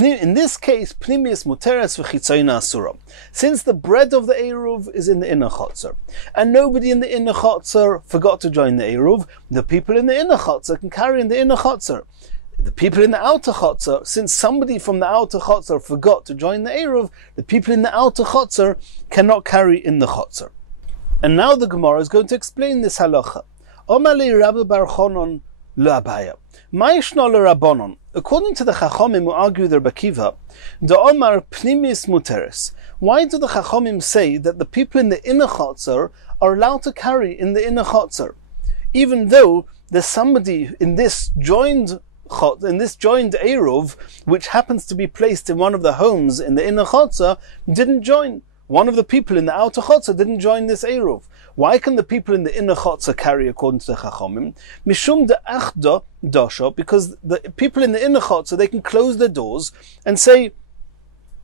in this case, pnimius muteres v'chitzayna asura. Since the bread of the Eruv is in the inner chotzer, and nobody in the inner chotzer forgot to join the Eruv, the people in the inner chotzer can carry in the inner chotzer. The people in the outer chotzer, since somebody from the outer chotzer forgot to join the Eruv, the people in the outer chotzer cannot carry in the chotzer. And now the Gemara is going to explain this halacha. Omali Rabbi Bar Chonon le'Abaya. Ma'ishna le'Rabbanon. According to the Chachamim who argue with Rebbe Akiva, the Omar pnimis muteres. Why do the Chachamim say that the people in the inner chotzer are allowed to carry in the inner chotzer, even though there's somebody in this joined Eruv, which happens to be placed in one of the homes in the inner chotzer, didn't join. One of the people in the outer chotzer didn't join this Eruv. Why can the people in the inner chotzer carry according to the Chachamim? Mishum de achda dosho, because the people in the inner chotzer, they can close their doors and say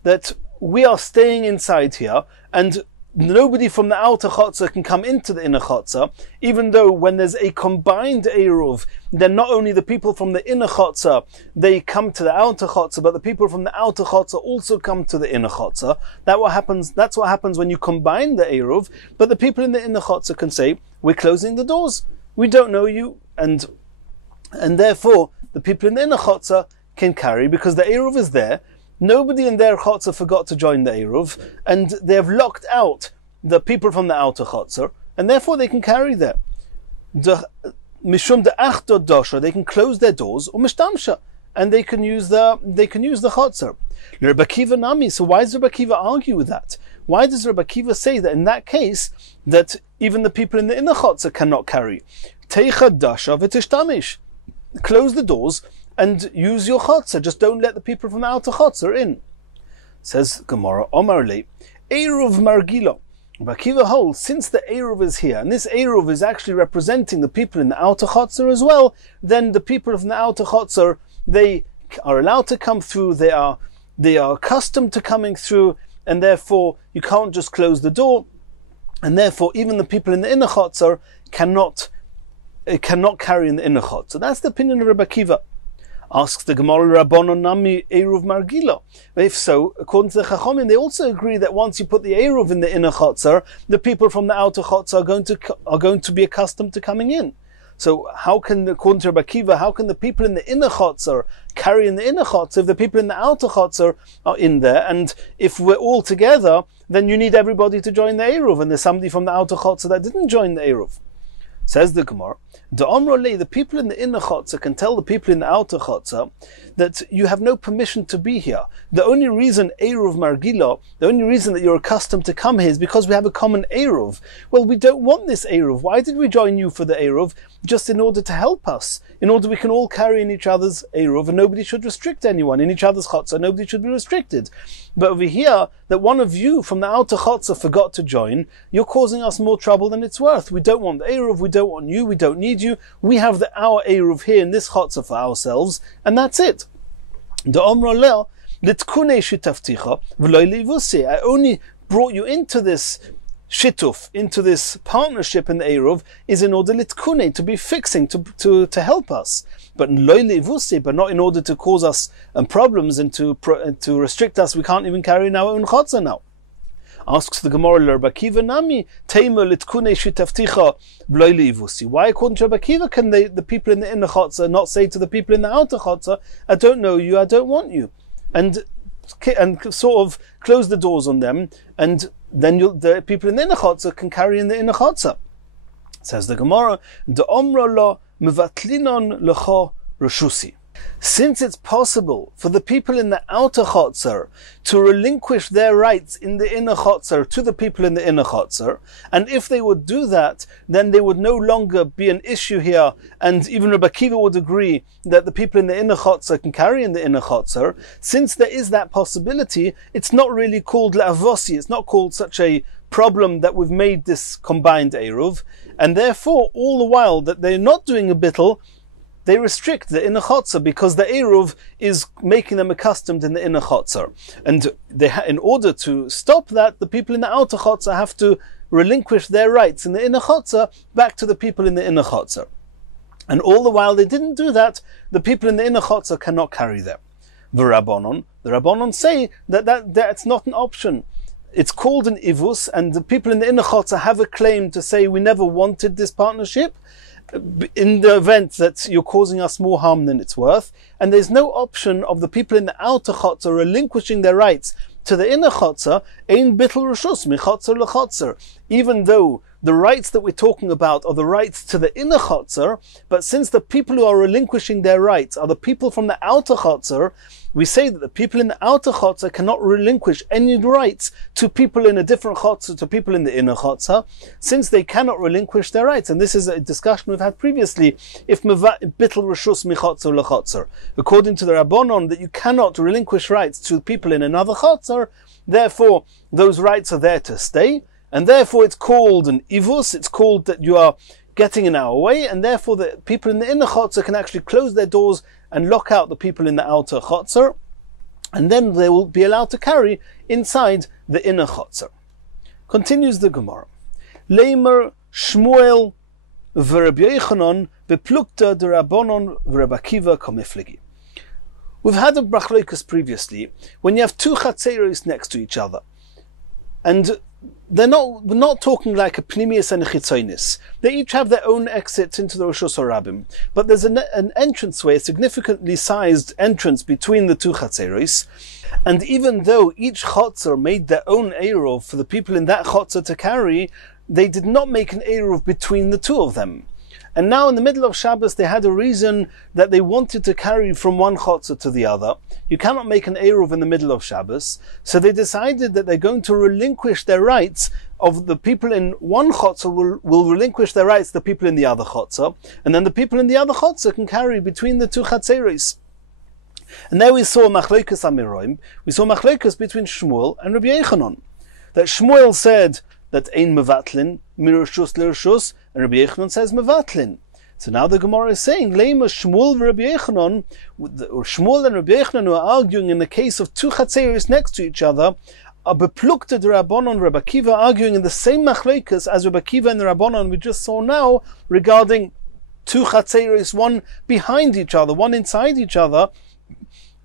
that we are staying inside here, and nobody from the outer chotzer can come into the inner chotzer, even though when there's a combined Eruv, then not only the people from the inner chotzer, they come to the outer chotzer, but the people from the outer chotzer also come to the inner chotzer. That's what happens when you combine the Eruv, but the people in the inner chotzer can say, we're closing the doors, we don't know you, and therefore the people in the inner chotzer can carry, because the Eruv is there. Nobody in their chotzer forgot to join the Eruv, and they have locked out the people from the outer chotzer, and therefore they can carry there. Mishum de achdo dosha, they can close their doors, or mishtamsha, and they can use the chotzer. Rebbe Akiva nami. So why does Rebbe Akiva argue with that? Why does Rebbe Akiva say that in that case that even the people in the inner chotzer cannot carry? Teicha dasha v'tishtamish. close the doors and use your chotzer. Just don't let the people from the outer chotzer in. Says Gemara, Omar le, Eruv margilo. Bakiva holds, since the Eruv is here, and this Eruv is actually representing the people in the outer chotzer as well, then the people from the outer chotzer, they are allowed to come through, they are accustomed to coming through, and therefore you can't just close the door, and therefore even the people in the inner chotzer cannot carry in the inner chotzer. So that's the opinion of Rabbi Akiva. Asks the Gemara, Rabbanon nami Eruv margila. If so, according to the Chachamim, they also agree that once you put the Eruv in the inner chotzer, the people from the outer chotzer are going to be accustomed to coming in. So how can, according to Rabbi Akiva, how can the people in the inner chotzer carry in the inner chotzer if the people in the outer chotzer are in there? And if we're all together, then you need everybody to join the Eruv, and there's somebody from the outer chotzer that didn't join the Eruv. Says the Gemara, the people in the inner chotzer can tell the people in the outer chotzer that you have no permission to be here. The only reason Eruv margila, the only reason that you're accustomed to come here is because we have a common Eruv. Well, we don't want this Eruv. Why did we join you for the Eruv? Just in order to help us, in order we can all carry in each other's Eruv, and nobody should restrict anyone. In each other's chotzer, nobody should be restricted. But over here, that one of you from the outer chotzer forgot to join, you're causing us more trouble than it's worth. We don't want the Eruv, we don't want you, we don't need you. We have our Eruv here in this chotzer for ourselves, and that's it. I only brought you into this shituf, into this partnership in the Eruv, is in order litkune, to be fixing, to help us. But not in order to cause us problems and to restrict us. We can't even carry in our own chotzer now. Asks the Gemara, Rabbi Akiva nami teima litkune shitavticha v'lo leivusi. Why, according to Rabbi Akiva, can the people in the inner chotzer not say to the people in the outer chotzer, I don't know you, I don't want you, and sort of close the doors on them, and then the people in the inner chotzer can carry in the inner chotzer. Says the Gemara, de omra lo mevatlinon lecho reshusi. Since it's possible for the people in the outer chotzer to relinquish their rights in the inner chotzer to the people in the inner chotzer, and if they would do that, then there would no longer be an issue here, and even Rabbi Akiva would agree that the people in the inner chotzer can carry in the inner chotzer. Since there is that possibility, it's not really called la'avosi, it's not called such a problem that we've made this combined Eruv, and therefore all the while that they're not doing a bittul, they restrict the inner chotzer because the Eruv is making them accustomed in the inner chotzer. And in order to stop that, the people in the outer chotzer have to relinquish their rights in the inner chotzer back to the people in the inner chotzer. And all the while they didn't do that, the people in the inner chotzer cannot carry them. The Rabbanon say that's not an option. It's called an ivus, and the people in the inner chotzer have a claim to say we never wanted this partnership, in the event that you're causing us more harm than it's worth, and there's no option of the people in the outer chotzer relinquishing their rights to the inner chotzer, ein bittul reshus mi chotzer lechotzer, even though the rights that we're talking about are the rights to the inner chotzer, but since the people who are relinquishing their rights are the people from the outer chotzer, we say that the people in the outer chotzer cannot relinquish any rights to people in a different chotzer, to people in the inner chotzer, since they cannot relinquish their rights. And this is a discussion we've had previously. If bittul reshus mi chotzer lechotzer, according to the Rabbanon, that you cannot relinquish rights to people in another chotzer, therefore those rights are there to stay, and therefore it's called an ivus, it's called that you are getting in our way, and therefore the people in the inner chotzer can actually close their doors and lock out the people in the outer chotzer, and then they will be allowed to carry inside the inner chotzer. Continues the Gemara. Leimer Shmuel v'Rabbi Yochanan beplukta d'Rabbanon v'Rabbi Akiva komiflegi. We've had a brachloikus previously when you have two chatzeros next to each other, and we're not talking like a pnimius and a chitzonis. They each have their own exits into the Rosh Hashanah, but there's an entranceway, a significantly sized entrance between the two chatzeros. And even though each chotzer made their own eruv for the people in that chotzer to carry, they did not make an eruv between the two of them. And now in the middle of Shabbos, they had a reason that they wanted to carry from one chotzer to the other. You cannot make an eruv in the middle of Shabbos. So they decided that they're going to relinquish their rights of the people in one chotzer will relinquish their rights to the people in the other chotzer, and then the people in the other chotzer can carry between the two chatzeros. And there we saw machlokas amiroim. We saw machlokas between Shmuel and Rabbi Yochanan. That Shmuel said that ein mevatlin mirashus l'rashus, and Rabbi Yochanan says mevatlin. So now the Gemara is saying, Leima Shmuel Rabbi Yochanan, or Shmuel and Rabbi Yochanan, who are arguing in the case of two chatzeros next to each other, are beplukta the Rabbanon Rabbi Akiva, arguing in the same machlokas as Rabbi Akiva and the Rabbanon we just saw now regarding two chatzeros, one behind each other, one inside each other.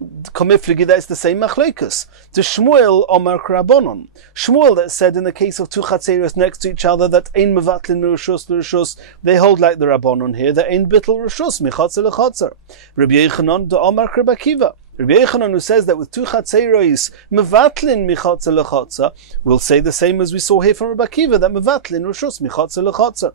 Komifligi, that's the same machlokas. To Shmuel Omar Rabbanon. Shmuel that said in the case of two chatzeros next to each other that ein mevatlin rishus l'rishus, they hold like the Rabbanon here that ein bittul rishus michatzer l'chatzer. Rabbi Yochanan de Omar Rabbi Akiva. Rabbi Yochanan, who says that with two chatzeros mevatlin michatzer l'chatzer, will say the same as we saw here from Rabbi Akiva that mevatlin rishus michatzer l'chatzer.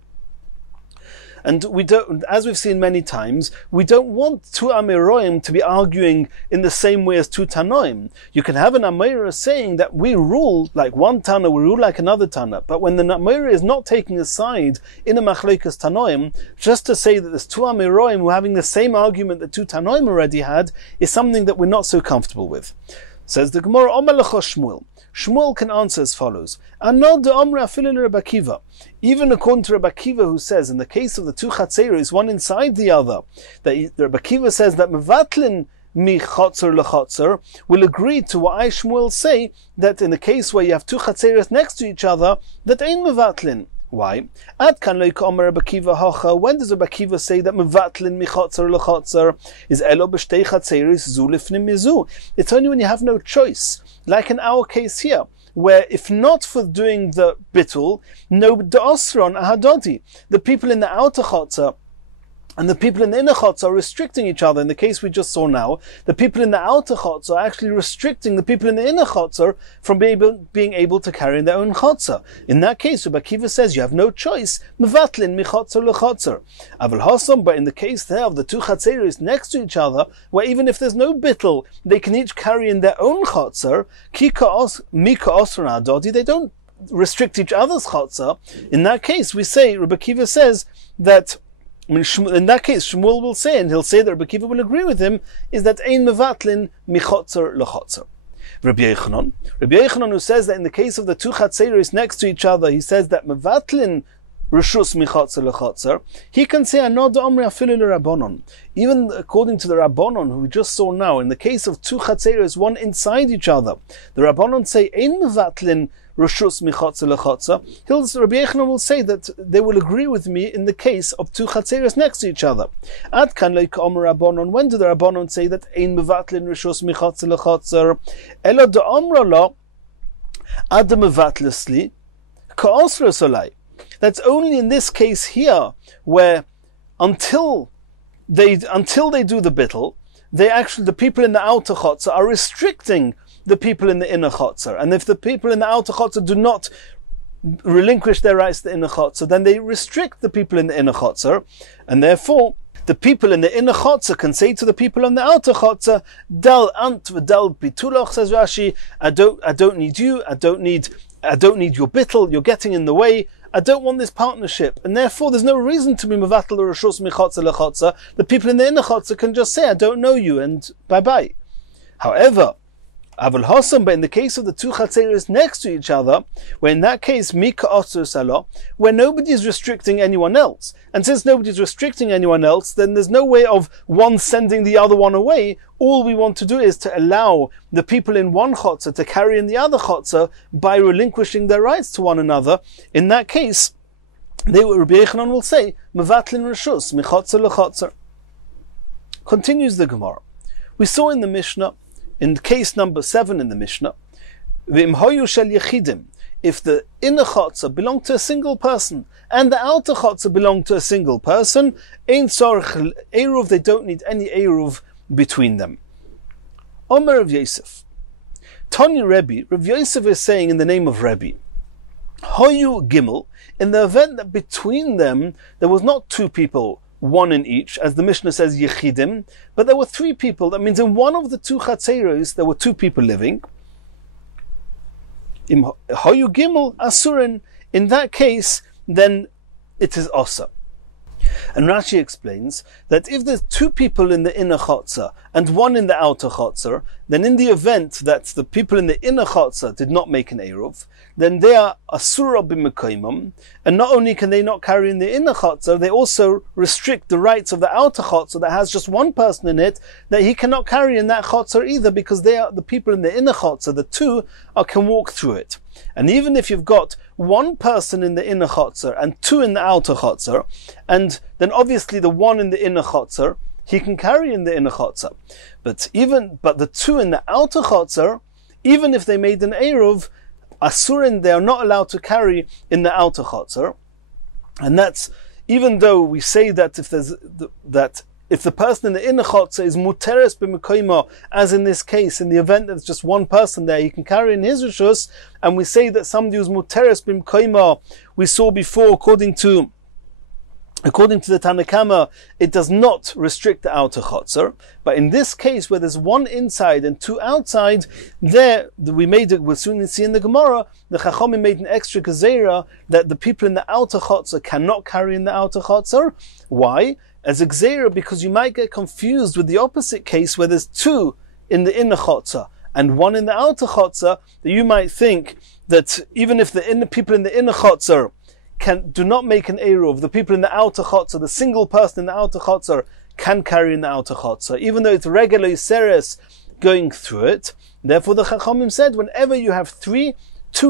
And we don't, as we've seen many times, we don't want two Amiroim to be arguing in the same way as two Tanoim. You can have an Amira saying that we rule like one Tana, we rule like another Tana. But when the Amira is not taking a side in a Machlokas Tanoim, just to say that there's two Amiroim who are having the same argument that two Tanoim already had, is something that we're not so comfortable with. Says the Gemara, Omer lecha Shmuel. Shmuel can answer as follows. Anod Omra Afilin Rabbi Akiva. Even according to Rabbi Akiva, who says in the case of the two chatzeros, one inside the other, that Rabbi Akiva says that mevatlin mi chotzer lechotzer will agree to what I Shmuel say that in the case where you have two chatzeros next to each other, that ain't mevatlin. Why? Ad kan loik Omer Rabbi Akiva hacha. When does Rabbi Akiva say that mevatlin mi chotzer lechotzer is elo b'shtei chatzeros zu lifnim mizu? It's only when you have no choice. Like in our case here, where if not for doing the bittul, no da'osron ahadodi, the people in the outer chotzer and the people in the inner chotzer are restricting each other. In the case we just saw now, the people in the outer chotzer are actually restricting the people in the inner chotzer from being able to carry their own chotzer. In that case, Rabbi Akiva says you have no choice. Mevatlin mi chotzer lechotzer. Aval hasam, but in the case there of the two chatzeros next to each other, where even if there's no bittul, they can each carry in their own chotzer. Mika osron adodi. They don't restrict each other's chotzer. In that case, we say Rabbi Akiva says that. In that case, Shmuel will say, and he'll say that Rabbi Akiva will agree with him, is that ein mevatlin michotzer lechotzer. Rabbi Yochanan, who says that in the case of the two chatzeros next to each other, he says that mevatlin rishus michotzer lechotzer. He can say anod omri afilu l'Rabbanon. Even according to the Rabbanon, who we just saw now, in the case of two chatzeros, one inside each other, the Rabbanon say ein mevatlin rishus michotzer lechotzer. Rabbi Yochanan will say that they will agree with me in the case of two chatzeros next to each other. Ad kan leik omer Rabbanon. When do the Rabbanon say that ein mevatlin rishus michotzer lechotzer? Elo de omra lo ad mevatlesli ka'osra solai. That's only in this case here where until they do the bittul, the people in the outer chotzer are restricting the people in the inner chotzer. And if the people in the outer chotzer do not relinquish their rights to the inner chotzer, then they restrict the people in the inner chotzer, and therefore the people in the inner chotzer can say to the people in the outer chotzer, "Dal ant v'dal bitulach," says Rashi. I don't need you. I don't need your bittul. You're getting in the way. I don't want this partnership, and therefore there's no reason to be mevatel or rishus michotzer lechotzer. The people in the inner chotzer can just say, "I don't know you," and bye bye. However, Aval Hossam, but in the case of the two chatzeros next to each other, where in that case, Mika Osir Salah, where nobody is restricting anyone else. And since nobody is restricting anyone else, then there's no way of one sending the other one away. All we want to do is to allow the people in one chotzer to carry in the other chotzer by relinquishing their rights to one another. In that case, Rabbi Yochanan will say, Mevatlin Rishus, Michotzer Lechotzer. Continues the Gemara. We saw in the Mishnah, in case number 7 in the Mishnah, if the inner chotzer belonged to a single person and the outer chotzer belonged to a single person, ein tzorich eruv, they don't need any eruv between them. Omer Rav Yosef. Tanya Rebbe, Rav Yosef is saying in the name of Rebbe, Hoyu Gimel, in the event that between them there was not two people, one in each, as the Mishnah says Yechidim, but there were three people. That means in one of the two chatzeros there were two people living. Im hoyu gimel asurin. In that case, then it is osa. And Rashi explains that if there's two people in the inner chotzer and one in the outer chotzer, then in the event that the people in the inner chotzer did not make an eruv, then they are asura b'mekoimam, and not only can they not carry in the inner chotzer, they also restrict the rights of the outer chotzer that has just one person in it, that he cannot carry in that chotzer either, because they are the people in the inner chotzer, the two can walk through it. And even if you've got one person in the inner chotzer and two in the outer chotzer, and then obviously the one in the inner chotzer, he can carry in the inner chotzer. But the two in the outer chotzer, even if they made an eruv, asurin, they are not allowed to carry in the outer chotzer. And that's, even though we say that if the person in the inner chotzer is muteres b'mekoimo, as in this case, in the event that there's just one person there, he can carry in his rishus, and we say that somebody who's muteres b'mekoimo, we saw before, according to the Tanakama, it does not restrict the outer chotzer. But in this case, where there's one inside and two outside, there we'll soon see in the Gemara, the Chachamim made an extra gezerah that the people in the outer chotzer cannot carry in the outer chotzer. Why? As a gezerah, because you might get confused with the opposite case where there's two in the inner chotzer and one in the outer chotzer, that you might think that even if the people in the inner chotzer do not make an eruv, the people in the outer chotzer, the single person in the outer chotzer, can carry in the outer chotzer, even though it's regular seres going through it. Therefore the Chachamim said, whenever you have two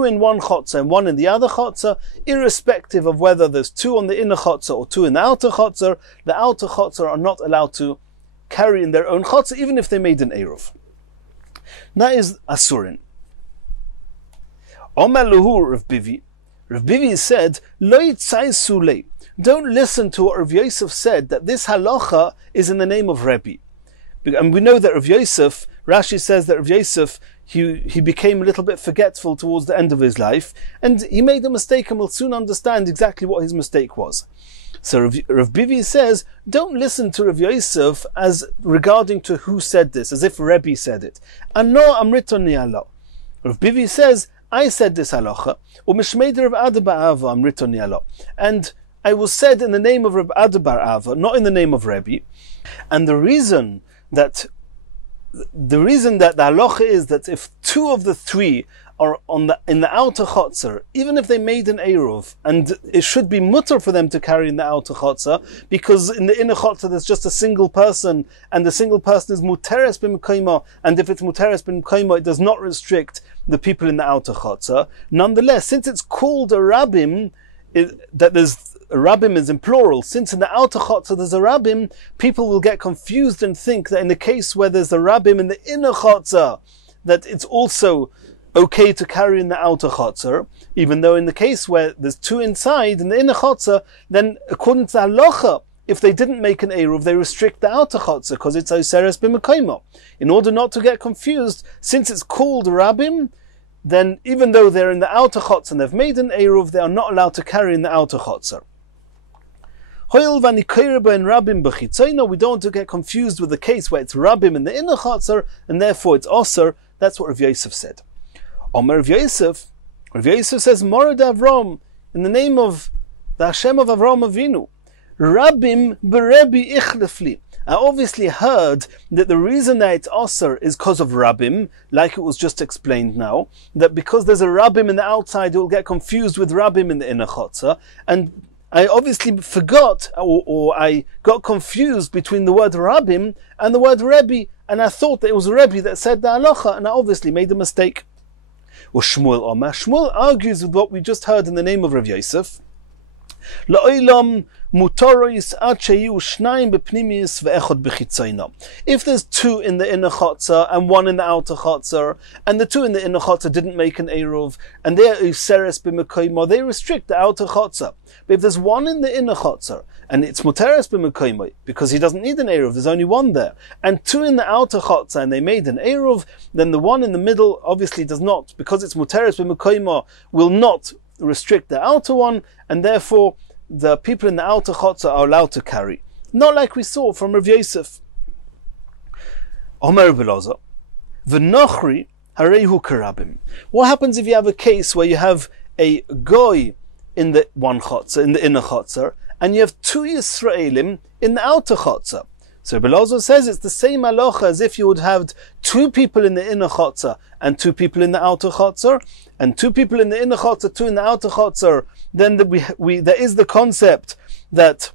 in one chotzer and one in the other chotzer, irrespective of whether there's two on the inner chotzer or two in the outer chotzer are not allowed to carry in their own chotzer, even if they made an eruv. That is asurin. Omar luhu Rav Bivi. Rav Bivi said, Lo yitzaisu le. Don't listen to what Rav Yosef said, that this halacha is in the name of Rebbe. And we know that Rav Yosef, Rashi says that Rav Yosef, he became a little bit forgetful towards the end of his life, and he made a mistake, and we'll soon understand exactly what his mistake was. So Rav Bivi says, don't listen to Rav Yosef as regarding to who said this, as if Rebbe said it. And no amriton ni'ala. Rav Bivi says, I said this halacha, and I was said in the name of Reb Ada bar Ava, not in the name of Rebbe. And the reason that the halacha is that if two of the three are in the outer chotzer, even if they made an eruv, and it should be mutter for them to carry in the outer chotzer, because in the inner chotzer there's just a single person, and the single person is muteres b'mekoimo, and if it's muteres b'mekoimo, it does not restrict the people in the outer chotzer. Nonetheless, since it's called a rabbim, that there's a rabbim is in plural, since in the outer chotzer there's a rabbim, people will get confused and think that in the case where there's a rabbim in the inner chotzer, that it's also okay to carry in the outer chotzer, even though in the case where there's two inside in the inner chotzer, then according to the halacha, if they didn't make an eruv, they restrict the outer chotzer because it's oseres b'mekoimo. In order not to get confused, since it's called rabbim, then even though they're in the outer chotzer and they've made an eruv, they are not allowed to carry in the outer chotzer. We don't want to get confused with the case where it's rabbim in the inner chotzer and therefore it's oser. That's what Rav Yosef said. Omer Rav Yosef says, Morad Avram, in the name of the Hashem of Avram Avinu, Rabbim berebi ichlefli. I obviously heard that the reason that it's Osir is because of Rabbim, like it was just explained now, that because there's a Rabbim in the outside, it will get confused with Rabbim in the inner chotzer, and I obviously forgot, or I got confused between the word Rabbim and the word Rebbe, and I thought that it was Rebbe that said the halacha, and I obviously made a mistake. Or Shmuel argues with what we just heard in the name of Rav Yosef. If there's two in the inner chotzer and one in the outer chotzer, and the two in the inner chotzer didn't make an eruv, and they're useres b'mekoimo, they restrict the outer chotzer. But if there's one in the inner chotzer, and it's muteres b'mekoimo, because he doesn't need an eruv, there's only one there, and two in the outer chotzer, and they made an eruv, then the one in the middle obviously does not, because it's muteres b'mekoimo, will not restrict the outer one, and therefore the people in the outer chotzer are allowed to carry. Not like we saw from Rav Yosef. Omer Belazar, V'nochri harehu karabim. What happens if you have a case where you have a goy in the one chotzer, in the inner chotzer, and you have two Yisraelim in the outer chotzer? So Belazar says it's the same halacha as if you would have two people in the inner chotzer and two people in the outer chotzer, and two people in the inner chotzer, two in the outer chotzer. Then there is the concept that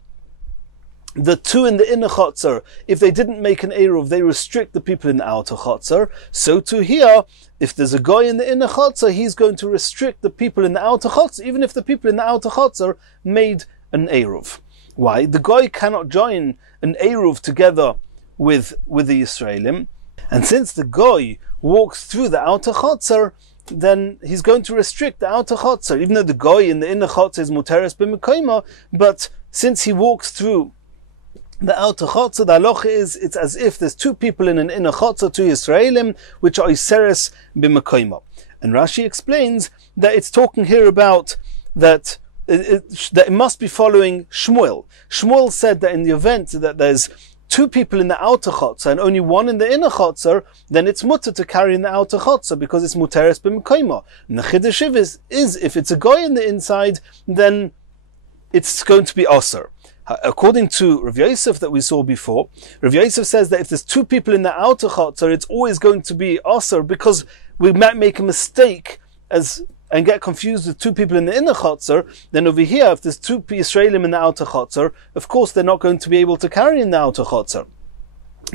the two in the inner chotzer, if they didn't make an eruv, they restrict the people in the outer chotzer. So too here, if there's a guy in the inner chotzer, he's going to restrict the people in the outer chotzer, even if the people in the outer chotzer made an eruv. Why? The guy cannot join an eruv together with the Yisraelim, and since the guy walks through the outer chotzer, then he's going to restrict the outer chotzer, even though the guy in the inner chotzer is muteres b'mekayma, but since he walks through the outer chotzer, the halacha is it's as if there's two people in an inner chotzer, two Yisraelim, which are iseres b'mekayma. And Rashi explains that it's talking here about that it must be following Shmuel. Shmuel said that in the event that there's two people in the outer chotzer and only one in the inner chotzer, then it's mutter to carry in the outer chotzer because it's muteres b'mekayma. And the chiddush is if it's a guy in the inside, then it's going to be aser. According to Rav Yosef that we saw before, Rav Yosef says that if there's two people in the outer chotzer, it's always going to be aser because we might make a mistake and get confused with two people in the inner chotzer. Then over here, if there's two Yisraelim in the outer chotzer, of course they're not going to be able to carry in the outer chotzer.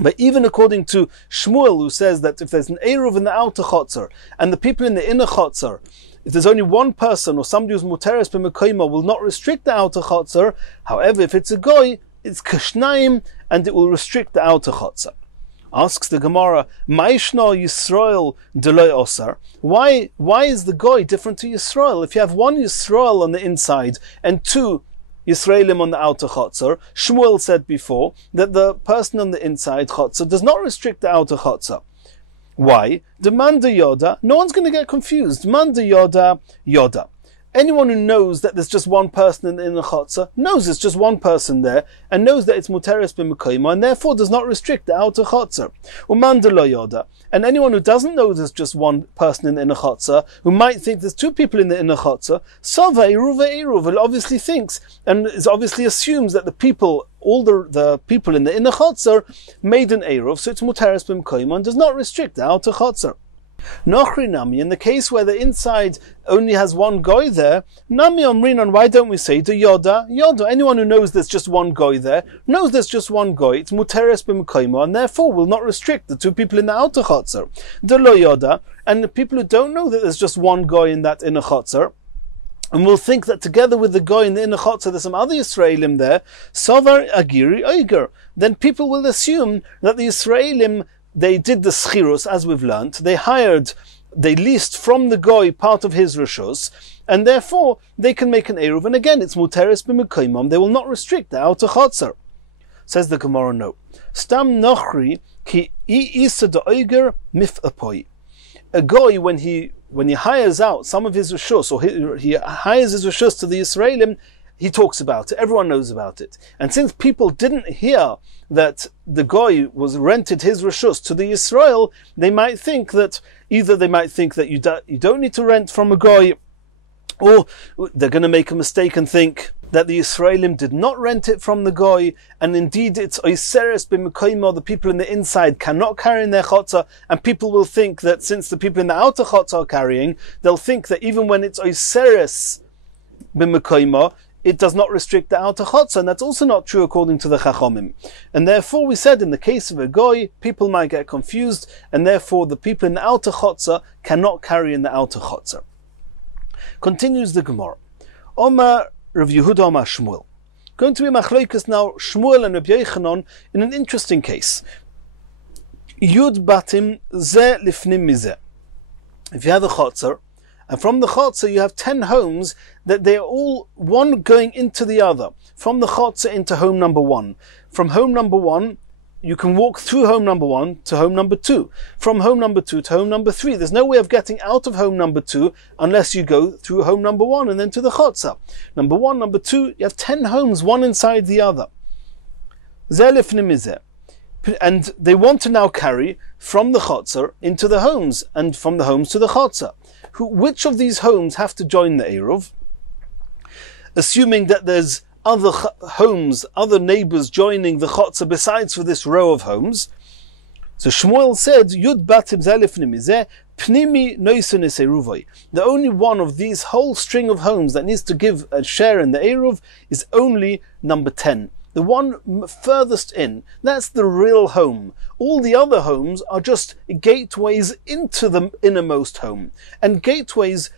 But even according to Shmuel, who says that if there's an eruv in the outer chotzer and the people in the inner chotzer, if there's only one person or somebody who's muteres b'mekayma, will not restrict the outer chotzer. However, if it's a goy, it's kashnayim and it will restrict the outer chotzer. Asks the Gemara, Ma'ishna Yisrael delay osar. Why is the goy different to Yisrael? If you have one Yisrael on the inside and two Yisraelim on the outer chotzer, Shmuel said before that the person on the inside chotzer does not restrict the outer chotzer. Why? The manda yoda, no one's going to get confused. Manda yoda, yoda. Anyone who knows that there's just one person in the inner chotzer knows there's just one person there and knows that it's muteres b'mekayma and therefore does not restrict the outer chotzer. Umanda lo yoda. And anyone who doesn't know there's just one person in the inner chotzer, who might think there's two people in the inner chotzer, sava eruv, obviously thinks and obviously assumes that the people, all the people in the inner chotzer made an eruv, so it's muteres b'mekayma and does not restrict the outer chotzer. Nochri nami, in the case where the inside only has one goy there, nami omrinon, why don't we say the yoda? Anyone who knows there's just one goy there, knows there's just one goy, it's muteres b'mekayma, and therefore will not restrict the two people in the outer chotzer. The lo yoda, and the people who don't know that there's just one goy in that inner chotzer, and will think that together with the goy in the inner chotzer there's some other Yisraelim there, savar agiri oiger, then people will assume that the Yisraelim, they did the schirus, as we've learnt. They leased from the goy part of his rishus, and therefore they can make an eruv. And again, it's muteres b'mekayma. They will not restrict the outer chotzer. Says the Gemara, no. Stam nochri ki isa d'oiger mif'apoi. A goy, when he hires out some of his rishus, or he hires his rishus to the Yisraelim, he talks about it. Everyone knows about it. And since people didn't hear that the goy was rented his rishus to the Yisrael, they might think that either you don't need to rent from a goy, or they're going to make a mistake and think that the Yisraelim did not rent it from the goy, and indeed it's oiseres b'mekayma, the people in the inside cannot carry in their chotzer, and people will think that since the people in the outer chotzer are carrying, they'll think that even when it's oiseres b'mekayma, it does not restrict the outer chotzer, and that's also not true according to the Chachomim. And therefore we said in the case of a goy, people might get confused, and therefore the people in the outer chotzer cannot carry in the outer chotzer. Continues the Gemara. Omar Rav Yehuda Omar Shmuel. Going to be machloikas now, Shmuel and Rabbi Yochanan, in an interesting case. Yud batim ze lifnim mizeh. If you have a chotzer, and from the chotzer you have 10 homes that they are all one going into the other. From the chotzer into home number 1. From home number 1, you can walk through home number 1 to home number 2. From home number 2 to home number 3. There's no way of getting out of home number 2 unless you go through home number 1 and then to the chotzer. Number 1, number 2, you have 10 homes, one inside the other. Zeh lifnim mizeh. And they want to now carry from the chotzer into the homes, and from the homes to the chotzer. Which of these homes have to join the Eruv? Assuming that there's other homes, other neighbors joining the chotzer besides for this row of homes. So Shmuel said, Yud batim zalif nimizeh, pnimi noisenis eruvoi. The only one of these whole string of homes that needs to give a share in the Eruv is only number 10. The one furthest in, that's the real home. All the other homes are just gateways into the innermost home. And gateways,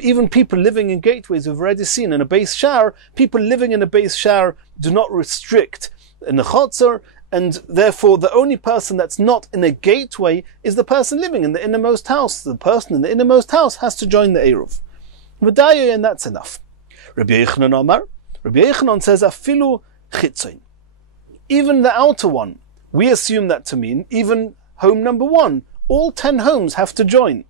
even people living in gateways, we've already seen in a base shar, people living in a base shar do not restrict in a chotzer, and therefore the only person that's not in a gateway is the person living in the innermost house. The person in the innermost house has to join the Eruv. V'dayo, and that's enough. Rabbi Yochanan Omar, Rabbi Yochanan says, Afilu chitzoin. Even the outer one, we assume that to mean even home number 1. All 10 homes have to join.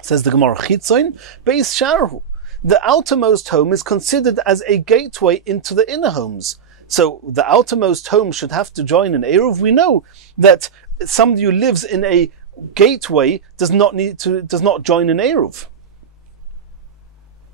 Says the Gemara, chitzoin beis sharhu. The outermost home is considered as a gateway into the inner homes. So the outermost home should have to join an Eruv. We know that somebody who lives in a gateway does not join an Eruv.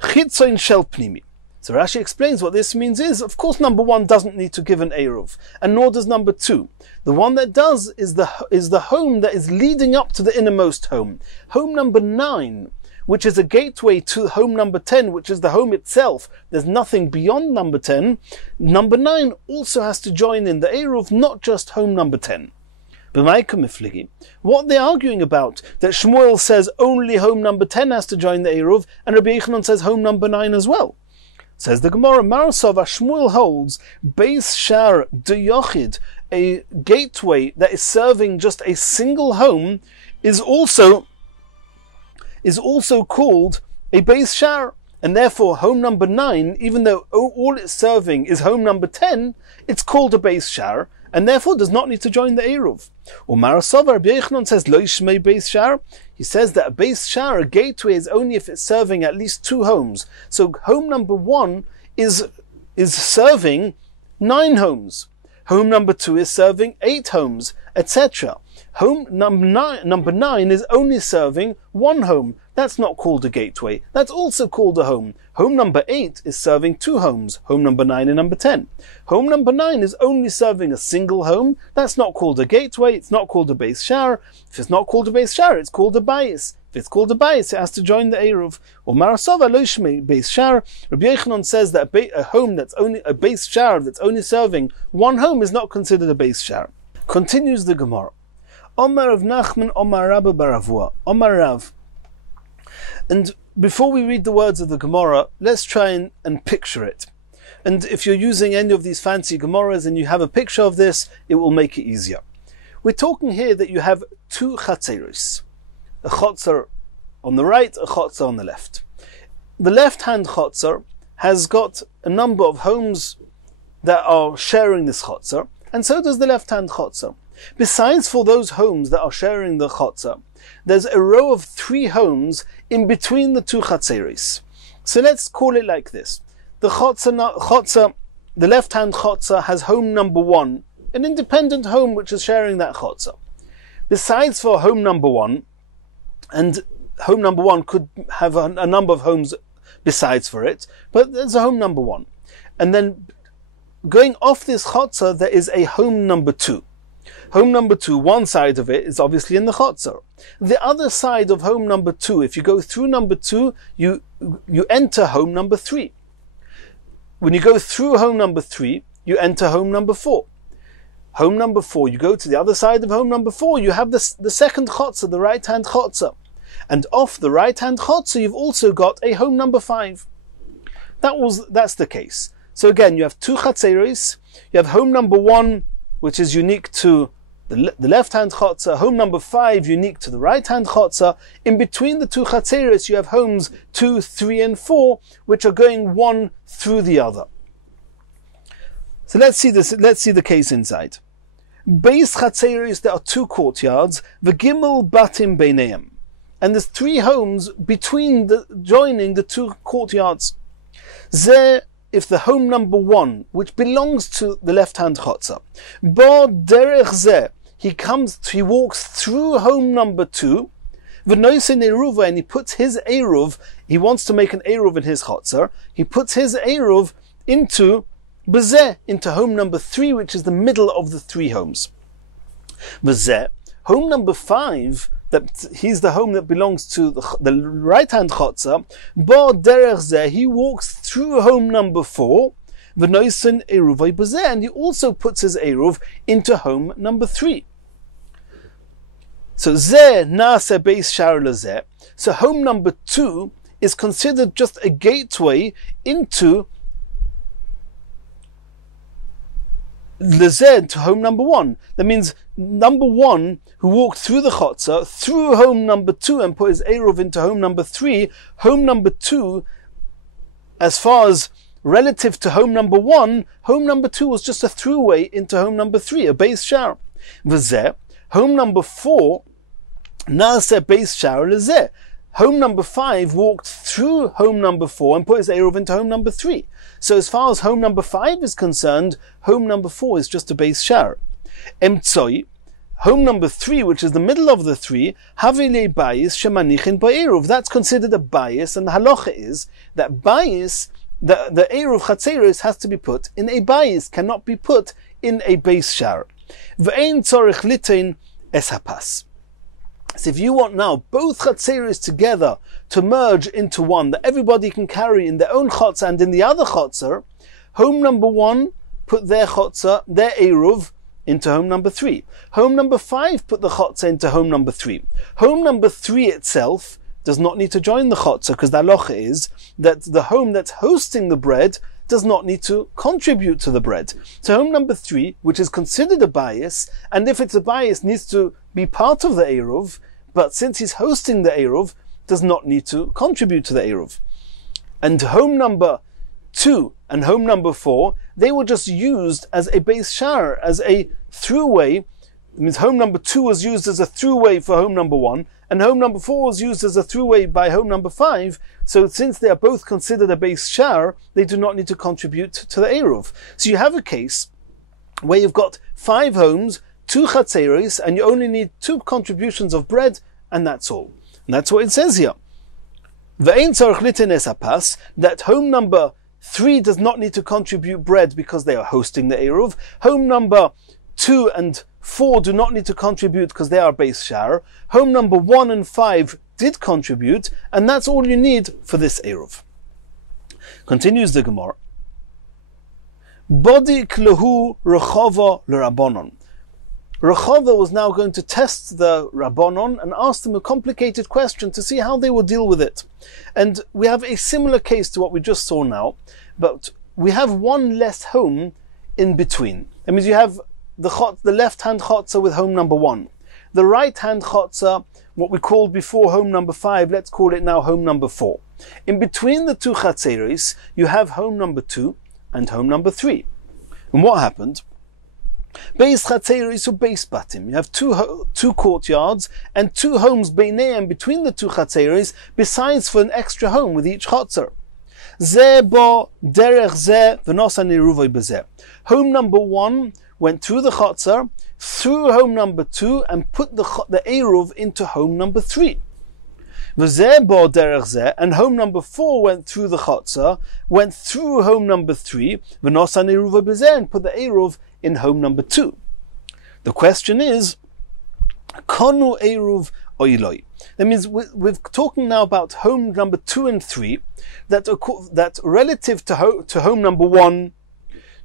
Chitzoin shel pnimi. So Rashi explains what this means is, of course, number 1 doesn't need to give an Eruv, and nor does number 2. The one that does is the home that is leading up to the innermost home. Home number 9, which is a gateway to home number 10, which is the home itself. There's nothing beyond number 10. Number 9 also has to join in the Eruv, not just home number 10. What they're arguing about, that Shmuel says only home number 10 has to join the Eruv, and Rabbi Yochanan says home number 9 as well. Says the Gemara, Marasova, Shmuel holds, Beis Shar de Yochid, a gateway that is serving just a single home, is also called a Beis Shar. And therefore, home number 9, even though all it's serving is home number 10, it's called a Beis Shar, and therefore does not need to join the Eruv. Or Marasova, Rabbi Yochanan says, Lo Yishmei Beis Shar. He says that a Beis Shar, a gateway, is only if it's serving at least 2 homes. So home number 1 is serving 9 homes. Home number 2 is serving 8 homes, etc. Home number 9 is only serving 1 home. That's not called a gateway. That's also called a home. Home number 8 is serving 2 homes. Home number 9 and number 10. Home number 9 is only serving a single home. That's not called a gateway. It's not called a Beis Shar. If it's not called a Beis Shar, it's called a Bayis. If it's called a Bayis, it has to join the Eruv. Or Marasova Lo Yishmei Beis Shar. Rabbi Yochanan says that a home that's only a Beis Shar that's only serving 1 home is not considered a Beis Shar. Continues the Gemara. Omar Rav Nachman, Omar Rabba Baravua, Omar Rav. And before we read the words of the Gemara, let's try and picture it. And if you're using any of these fancy Gemaras and you have a picture of this, it will make it easier. We're talking here that you have 2 chatzeros. A chotzer on the right, a chotzer on the left. The left-hand chotzer has got a number of homes that are sharing this chotzer, and so does the left-hand chotzer. Besides for those homes that are sharing the chotzer, there's a row of 3 homes in between the 2 chatzeros. So let's call it like this. The the left-hand chotzer has home number 1, an independent home which is sharing that chotzer. Besides for home number 1, and home number 1 could have a number of homes besides for it, but there's a home number 1. And then going off this chotzer, there is a home number 2. Home number 2, one side of it is obviously in the chotzer. The other side of home number 2, if you go through number 2, you enter home number 3. When you go through home number 3, you enter home number 4. Home number 4, you go to the other side of home number 4, you have the second chotzer, the right-hand chotzer. And off the right-hand chotzer, you've also got a home number 5. That's the case. So again, you have 2 chatzeros, you have home number 1, which is unique to the left-hand chotzer, home number 5 unique to the right-hand chotzer. In between the 2 chatzeros, you have homes 2, 3, and 4, which are going one through the other. So let's see this. Let's see the case inside. Beis chatzeros, there are 2 courtyards. V'gimel batim beineim, and there's 3 homes joining the 2 courtyards. Ze if the home number 1, which belongs to the left-hand chotzer, bo derech zeh, he walks through home number 2, v'noisen eruva, and he puts his eruv, he wants to make an eruv in his chotzer, he puts his eruv into bezeh, into home number 3, which is the middle of the 3 homes. Bezeh, home number 5, that he's the home that belongs to the right-hand chotzer, bo derech zeh, he walks through home number 4, v'noisen eruvay bezeh, and he also puts his eruv into home number 3. So zeh nase beis shar lezeh. So home number 2 is considered just a gateway into lezeh, to home number 1. That means number 1, who walked through the chotzer, through home number 2 and put his eruv into home number 3, home number 2, as far as relative to home number 1, home number 2 was just a throughway into home number 3, a beis shar. V'zeh, home number 4, na'aseh beis shar lezeh. Home number 5 walked through home number 4 and put his eruv into home number 3. So as far as home number 5 is concerned, home number 4 is just a beis shar. Emtsoi, home number 3, which is the middle of the 3, havile bayis shemanichin ba'eruv. That's considered a bayis, and the halacha is that bayis, the eruv chatzeris, has to be put in a bayis, cannot be put in a beis shar. V'ein tzorich litein es hapas. So if you want now both chatzeris together to merge into one, that everybody can carry in their own chotzer and in the other chotzer, home number 1 put their chotzer, their eruv, into home number 3. Home number 5 put the chotzer into home number 3. Home number 3 itself does not need to join the chotzer, because the halacha is that the home that's hosting the bread does not need to contribute to the bread. So home number 3, which is considered a bayis, and if it's a bayis, needs to be part of the eruv, but since he's hosting the eruv, does not need to contribute to the eruv. And home number 2 and home number 4, they were just used as a beis shar, as a throughway. It means home number 2 was used as a throughway for home number 1, and home number 4 was used as a throughway by home number 5. So since they are both considered a beis shar, they do not need to contribute to the eruv. So you have a case where you've got 5 homes, 2 chatzeros, and you only need 2 contributions of bread, and that's all. And that's what it says here. V'ein tzorich litein es hapas, that home number 3 does not need to contribute bread because they are hosting the eruv. Home number 2 and 4 do not need to contribute because they are beis shar. Home number 1 and 5 did contribute, and that's all you need for this eruv. Continues the Gemara. Bodik lehu rechava l'rabbanon. Rechava was now going to test the Rabbanon and ask them a complicated question to see how they would deal with it. And we have a similar case to what we just saw now, but we have one less home in between. That means you have the left-hand chotzer with home number 1. The right-hand chotzer, what we called before home number 5, let's call it now home number 4. In between the 2 chatzeris, you have home number 2 and home number 3. And what happened? Beis chatzeris or beis batim. You have two courtyards and 2 homes beineim between the 2 chatzeris, besides for an extra home with each chatzer. Zeh bo derech zeh v'nosan eruvoy bezeh. Home number 1 went through the chatzer, through home number 2, and put the eruv into home number 3. V'zeh bo derech zeh, and home number 4 went through the chatzer, went through home number 3, v'nosan eruvoy bezeh, and put the eruv in home number 2. The question is, konu eruv oiloi. That means we're talking now about home number 2 and 3, that relative to home number 1,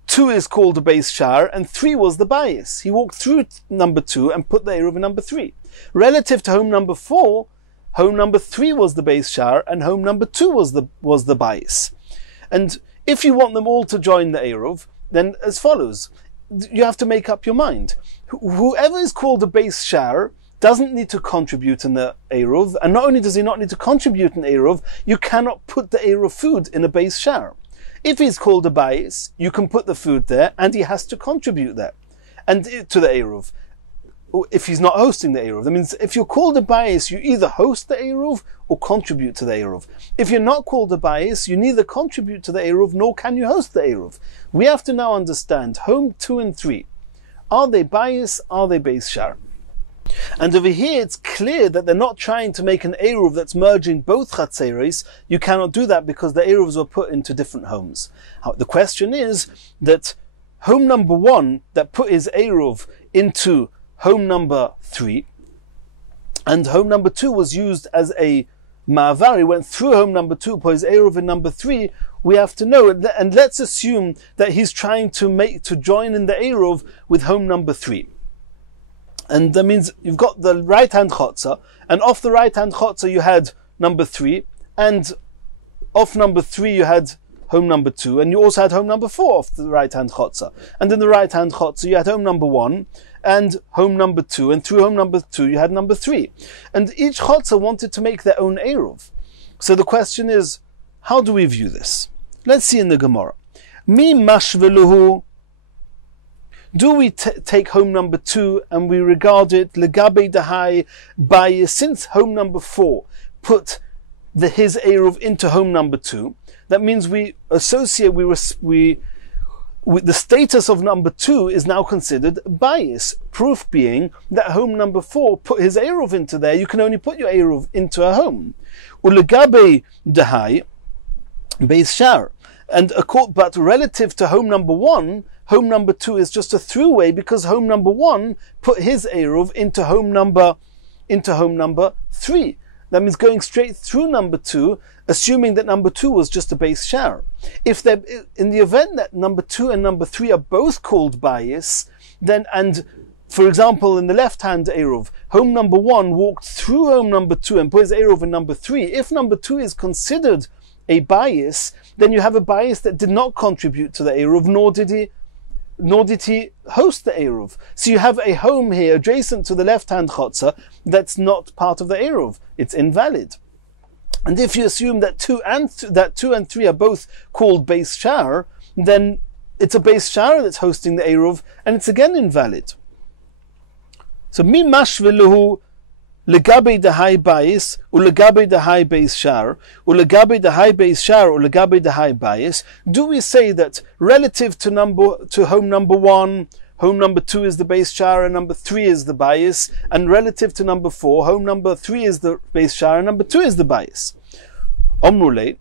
2 is called a beis shar, and 3 was the bayis. He walked through number 2 and put the eruv in number 3. Relative to home number 4, home number 3 was the beis shar, and home number 2 was the bayis. And if you want them all to join the eruv, then as follows. You have to make up your mind. Whoever is called a beis shar doesn't need to contribute in the eruv, and not only does he not need to contribute in eruv, you cannot put the eruv food in a beis shar. If he's called a bayis, you can put the food there, and he has to contribute there, and to the eruv. if he's not hosting the Eruv. That means if you're called a bayis, you either host the Eruv or contribute to the Eruv. If you're not called a bayis, you neither contribute to the Eruv nor can you host the Eruv. We have to now understand home 2 and 3. Are they bayis? Are they beis shar? And over here it's clear that they're not trying to make an Eruv that's merging both chatzeros. You cannot do that because the Eruvs were put into different homes. The question is that home number 1 that put his Eruv into home number 3, and home number 2 was used as a ma'avar. He went through home number 2, put his Eruv in number 3. We have to know, and let's assume that he's trying to join in the Eruv with home number 3. And that means you've got the right hand chotzer, and off the right hand chotzer you had number 3, and off number 3 you had home number 2, and you also had home number 4 off the right hand chotzer. And in the right hand chotzer you had home number 1 and home number 2, and through home number 2 you had number 3. And each chotzer wanted to make their own Eruv. So the question is, how do we view this? Let's see in the Gemara. Mi mashveluhu. Do we take home number 2 and we regard it legabe dahai by, since home number 4 put his Eruv into home number 2, that means we associate, the status of number 2 is now considered bias. Proof being that home number 4 put his Eruv into there. You can only put your Eruv into a home. Ulegabe dahai beis shar. But relative to home number 1, home number 2 is just a throughway because home number 1 put his Eruv into home number 3. That means going straight through number 2, assuming that number 2 was just a beis shar. If in the event that number 2 and number 3 are both called bias, then, and for example in the left hand Eruv, home number 1 walked through home number 2 and put his Eruv in number 3, if number 2 is considered a bias, then you have a bias that did not contribute to the Eruv, nor did he host the Eruv. So you have a home here adjacent to the left-hand chotzer that's not part of the Eruv. It's invalid. And if you assume that 2 and 3 are both called beis shar, then it's a beis shar that's hosting the Eruv, and it's again invalid. So mi mashveluhu legabe dahai bayis, ulegabe dahai beis shar, ulegabe dahai beis shar, ulegabe dahai bayis. Do we say that relative to home number 1, home number 2 is the beis shar and number 3 is the bayis, and relative to number 4, home number 3 is the beis shar and number 2 is the bayis? Omrule.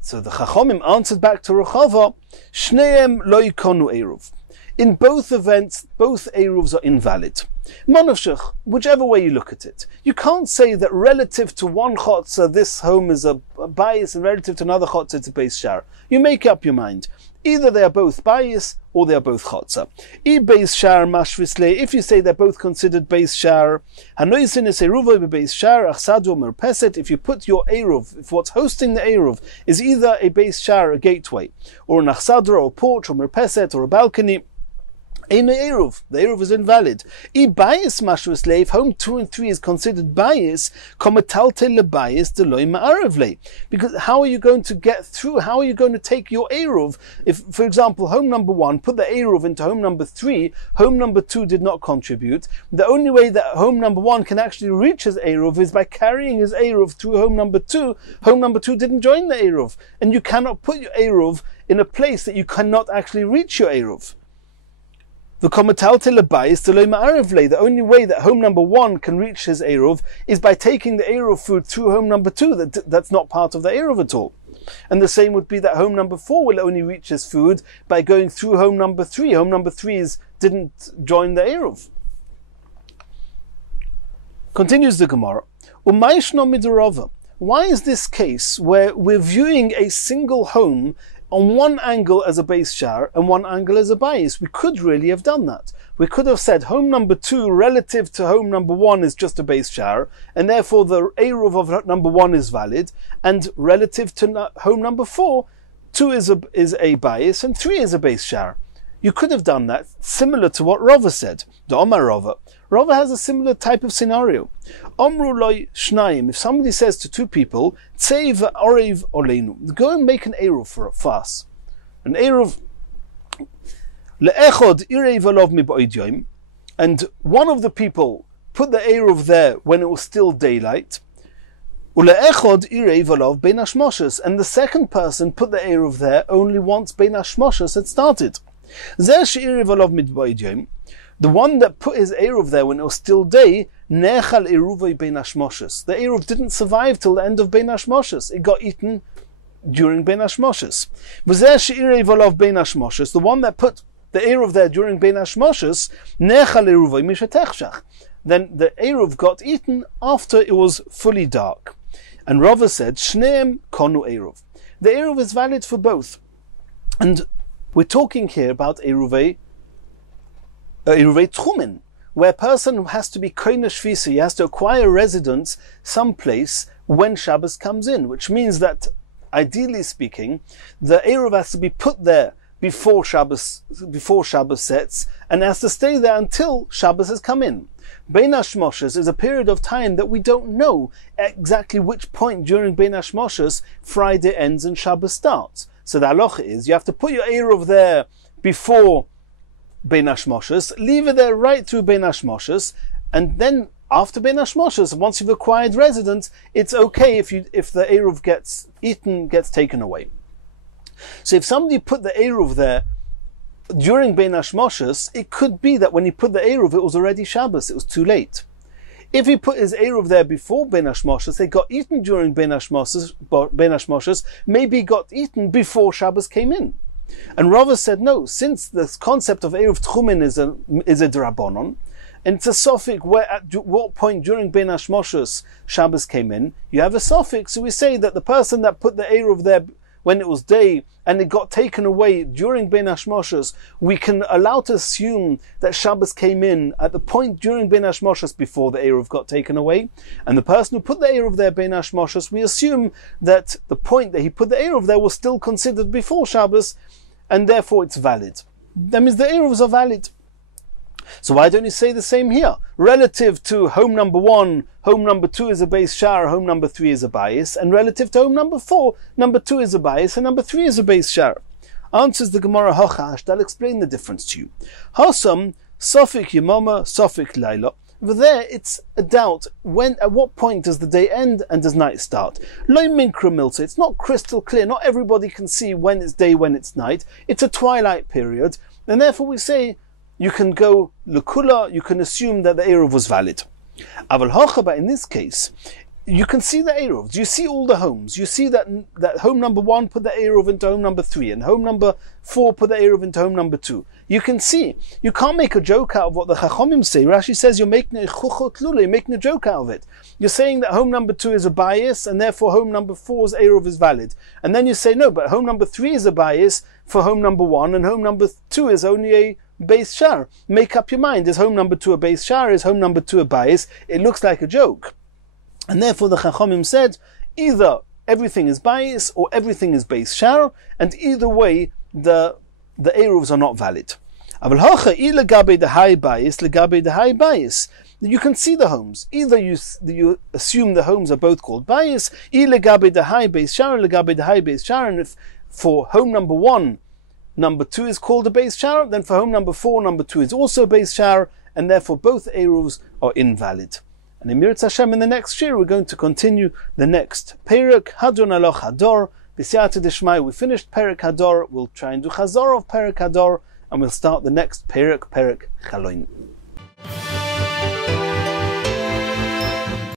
So the Chachomim answered back to Rechava, Shneim lo yikonu Eruv. In both events, both Eruvs are invalid. Monavshach, whichever way you look at it. You can't say that relative to one chotzer, this home is a bias, and relative to another chotzer, it's a beis shar. You make up your mind. Either they are both bias, or they are both chotzer. I beis shar mashvisle, if you say they're both considered beis shar, hanoisin es eruva beis shar, achsadu merpeset, if you put your Eruv, if what's hosting the Eruv is either a beis shar, a gateway, or an achsadra, or a porch, or merpeset, or a balcony, Ein Eruv. The Eruv is invalid. I bias mashru slave, home 2 and 3 is considered bias, kometalte le bias de loy ma'arevle. Because how are you going to get through? How are you going to take your Eruv? If, for example, home number 1 put the Eruv into home number 3, home number 2 did not contribute. The only way that home number 1 can actually reach his Eruv is by carrying his Eruv through home number 2. Home number 2 didn't join the Eruv. And you cannot put your Eruv in a place that you cannot actually reach your Eruv. The only way that home number 1 can reach his Eruv is by taking the Eruv food through home number 2. That's not part of the Eruv at all. And the same would be that home number 4 will only reach his food by going through home number 3. Home number 3 didn't join the Eruv. Continues the Gemara. Why is this case where we're viewing a single home on one angle as a beis shar and one angle as a bias? We could really have done that. We could have said home number 2 relative to home number 1 is just a beis shar, and therefore the Eruv of number 1 is valid, and relative to home number 4, 2 is a bias and 3 is a beis shar. You could have done that, similar to what Rava said. The Omar Rava. Rava has a similar type of scenario. Omru loy shnayim. If somebody says to 2 people, Tzei v'orev oleinu, go and make an Eruv for us. An Eruv. Le'echod irei v'lov mi ba'id yoim. and one of the people put the Eruv there when it was still daylight, and the second person put the Eruv there only once Bein Hashmoshes had started. The one that put his Eruv there when it was still day, nechal Eruvi Bein Hashmoshes. The Eruv didn't survive till the end of Bein Hashmoshes. It got eaten during Bein Hashmoshes. The one that put the Eruv there during Bein Hashmoshes, nechal Eruvi mishetechshach. Then the Eruv got eaten after it was fully dark. And Rava said, Shneim konu Eruv. The Eruv is valid for both. And we're talking here about Eruvei Tchumen, where a person has to be koine shvisa, he has to acquire residence someplace when Shabbos comes in, which means that, ideally speaking, the Eruv has to be put there before Shabbos sets, and has to stay there until Shabbos has come in. Bein Hashmoshes is a period of time that we don't know exactly which point during Bein Hashmoshes Friday ends and Shabbos starts. So the halacha is, you have to put your Eruv there before Bein Hashmoshes, leave it there right through Bein Hashmoshes, and then after Bein Hashmoshes, once you've acquired residence, it's okay if the Eruv gets eaten, gets taken away. So if somebody put the Eruv there during Bein Hashmoshes, it could be that when he put the Eruv, it was already Shabbos, it was too late. If he put his Eruv there before Bein Hashmoshes, they got eaten during Bein Hashmoshes, maybe got eaten before Shabbos came in. And Rava said, no, since the concept of Eruv Tchumen is a Drabonon, and it's a suffix where at what point during Bein Hashmoshes Shabbos came in, you have a suffix, so we say that the person that put the Eruv there when it was day and it got taken away during Bein Hashmoshes, we can allow to assume that Shabbos came in at the point during Bein Hashmoshes before the Eruv got taken away. And the person who put the Eruv there Bein Hashmoshes, we assume that the point that he put the Eruv there was still considered before Shabbos, and therefore it's valid. That means the Eruvs are valid. So why don't you say the same here? Relative to home number 1, home number 2 is a base shar, home number 3 is a bias, and relative to home number 4, number 2 is a bias, and number 3 is a base shar. Answers the Gemara Hochash, that'll explain the difference to you. Hasam, Sofik Yemama, Sofik Laila. Over there, it's a doubt. At what point does the day end and does night start? Lo minkra milta. It's not crystal clear. Not everybody can see when it's day, when it's night. It's a twilight period, and therefore we say you can go lekula. You can assume that the Eruv was valid. Aval hochaba, in this case, you can see the Eruv. You see all the homes. You see that home number 1 put the Eruv into home number 3, and home number 4 put the Eruv into home number 2. You can see. You can't make a joke out of what the Chachomim say. Rashi says you're making a chuchot lula, you're making a joke out of it. You're saying that home number 2 is a bias, and therefore home number 4's Eruv is valid. And then you say, no, but home number 3 is a bias for home number 1, and home number 2 is only a base shar. Make up your mind. Is home number 2 a base shar? Is home number 2 a bias? It looks like a joke. And therefore the Chachomim said, either everything is bias or everything is base shar, and either way the Eruvs are not valid. You can see the homes. Either you assume the homes are both called bias, and if for home number 1, number 2 is called a base shar, then for home number 4, number 2 is also a base shar, and therefore both Eruvs are invalid. And in Mirz Hashem, in the next year, we're going to continue the next Perek Hadron Aloch Hador. B'siyata Dishmai, we finished Perek Hador. We'll try and do Chazor of Perek Hador, and we'll start the next Perek Chaloin.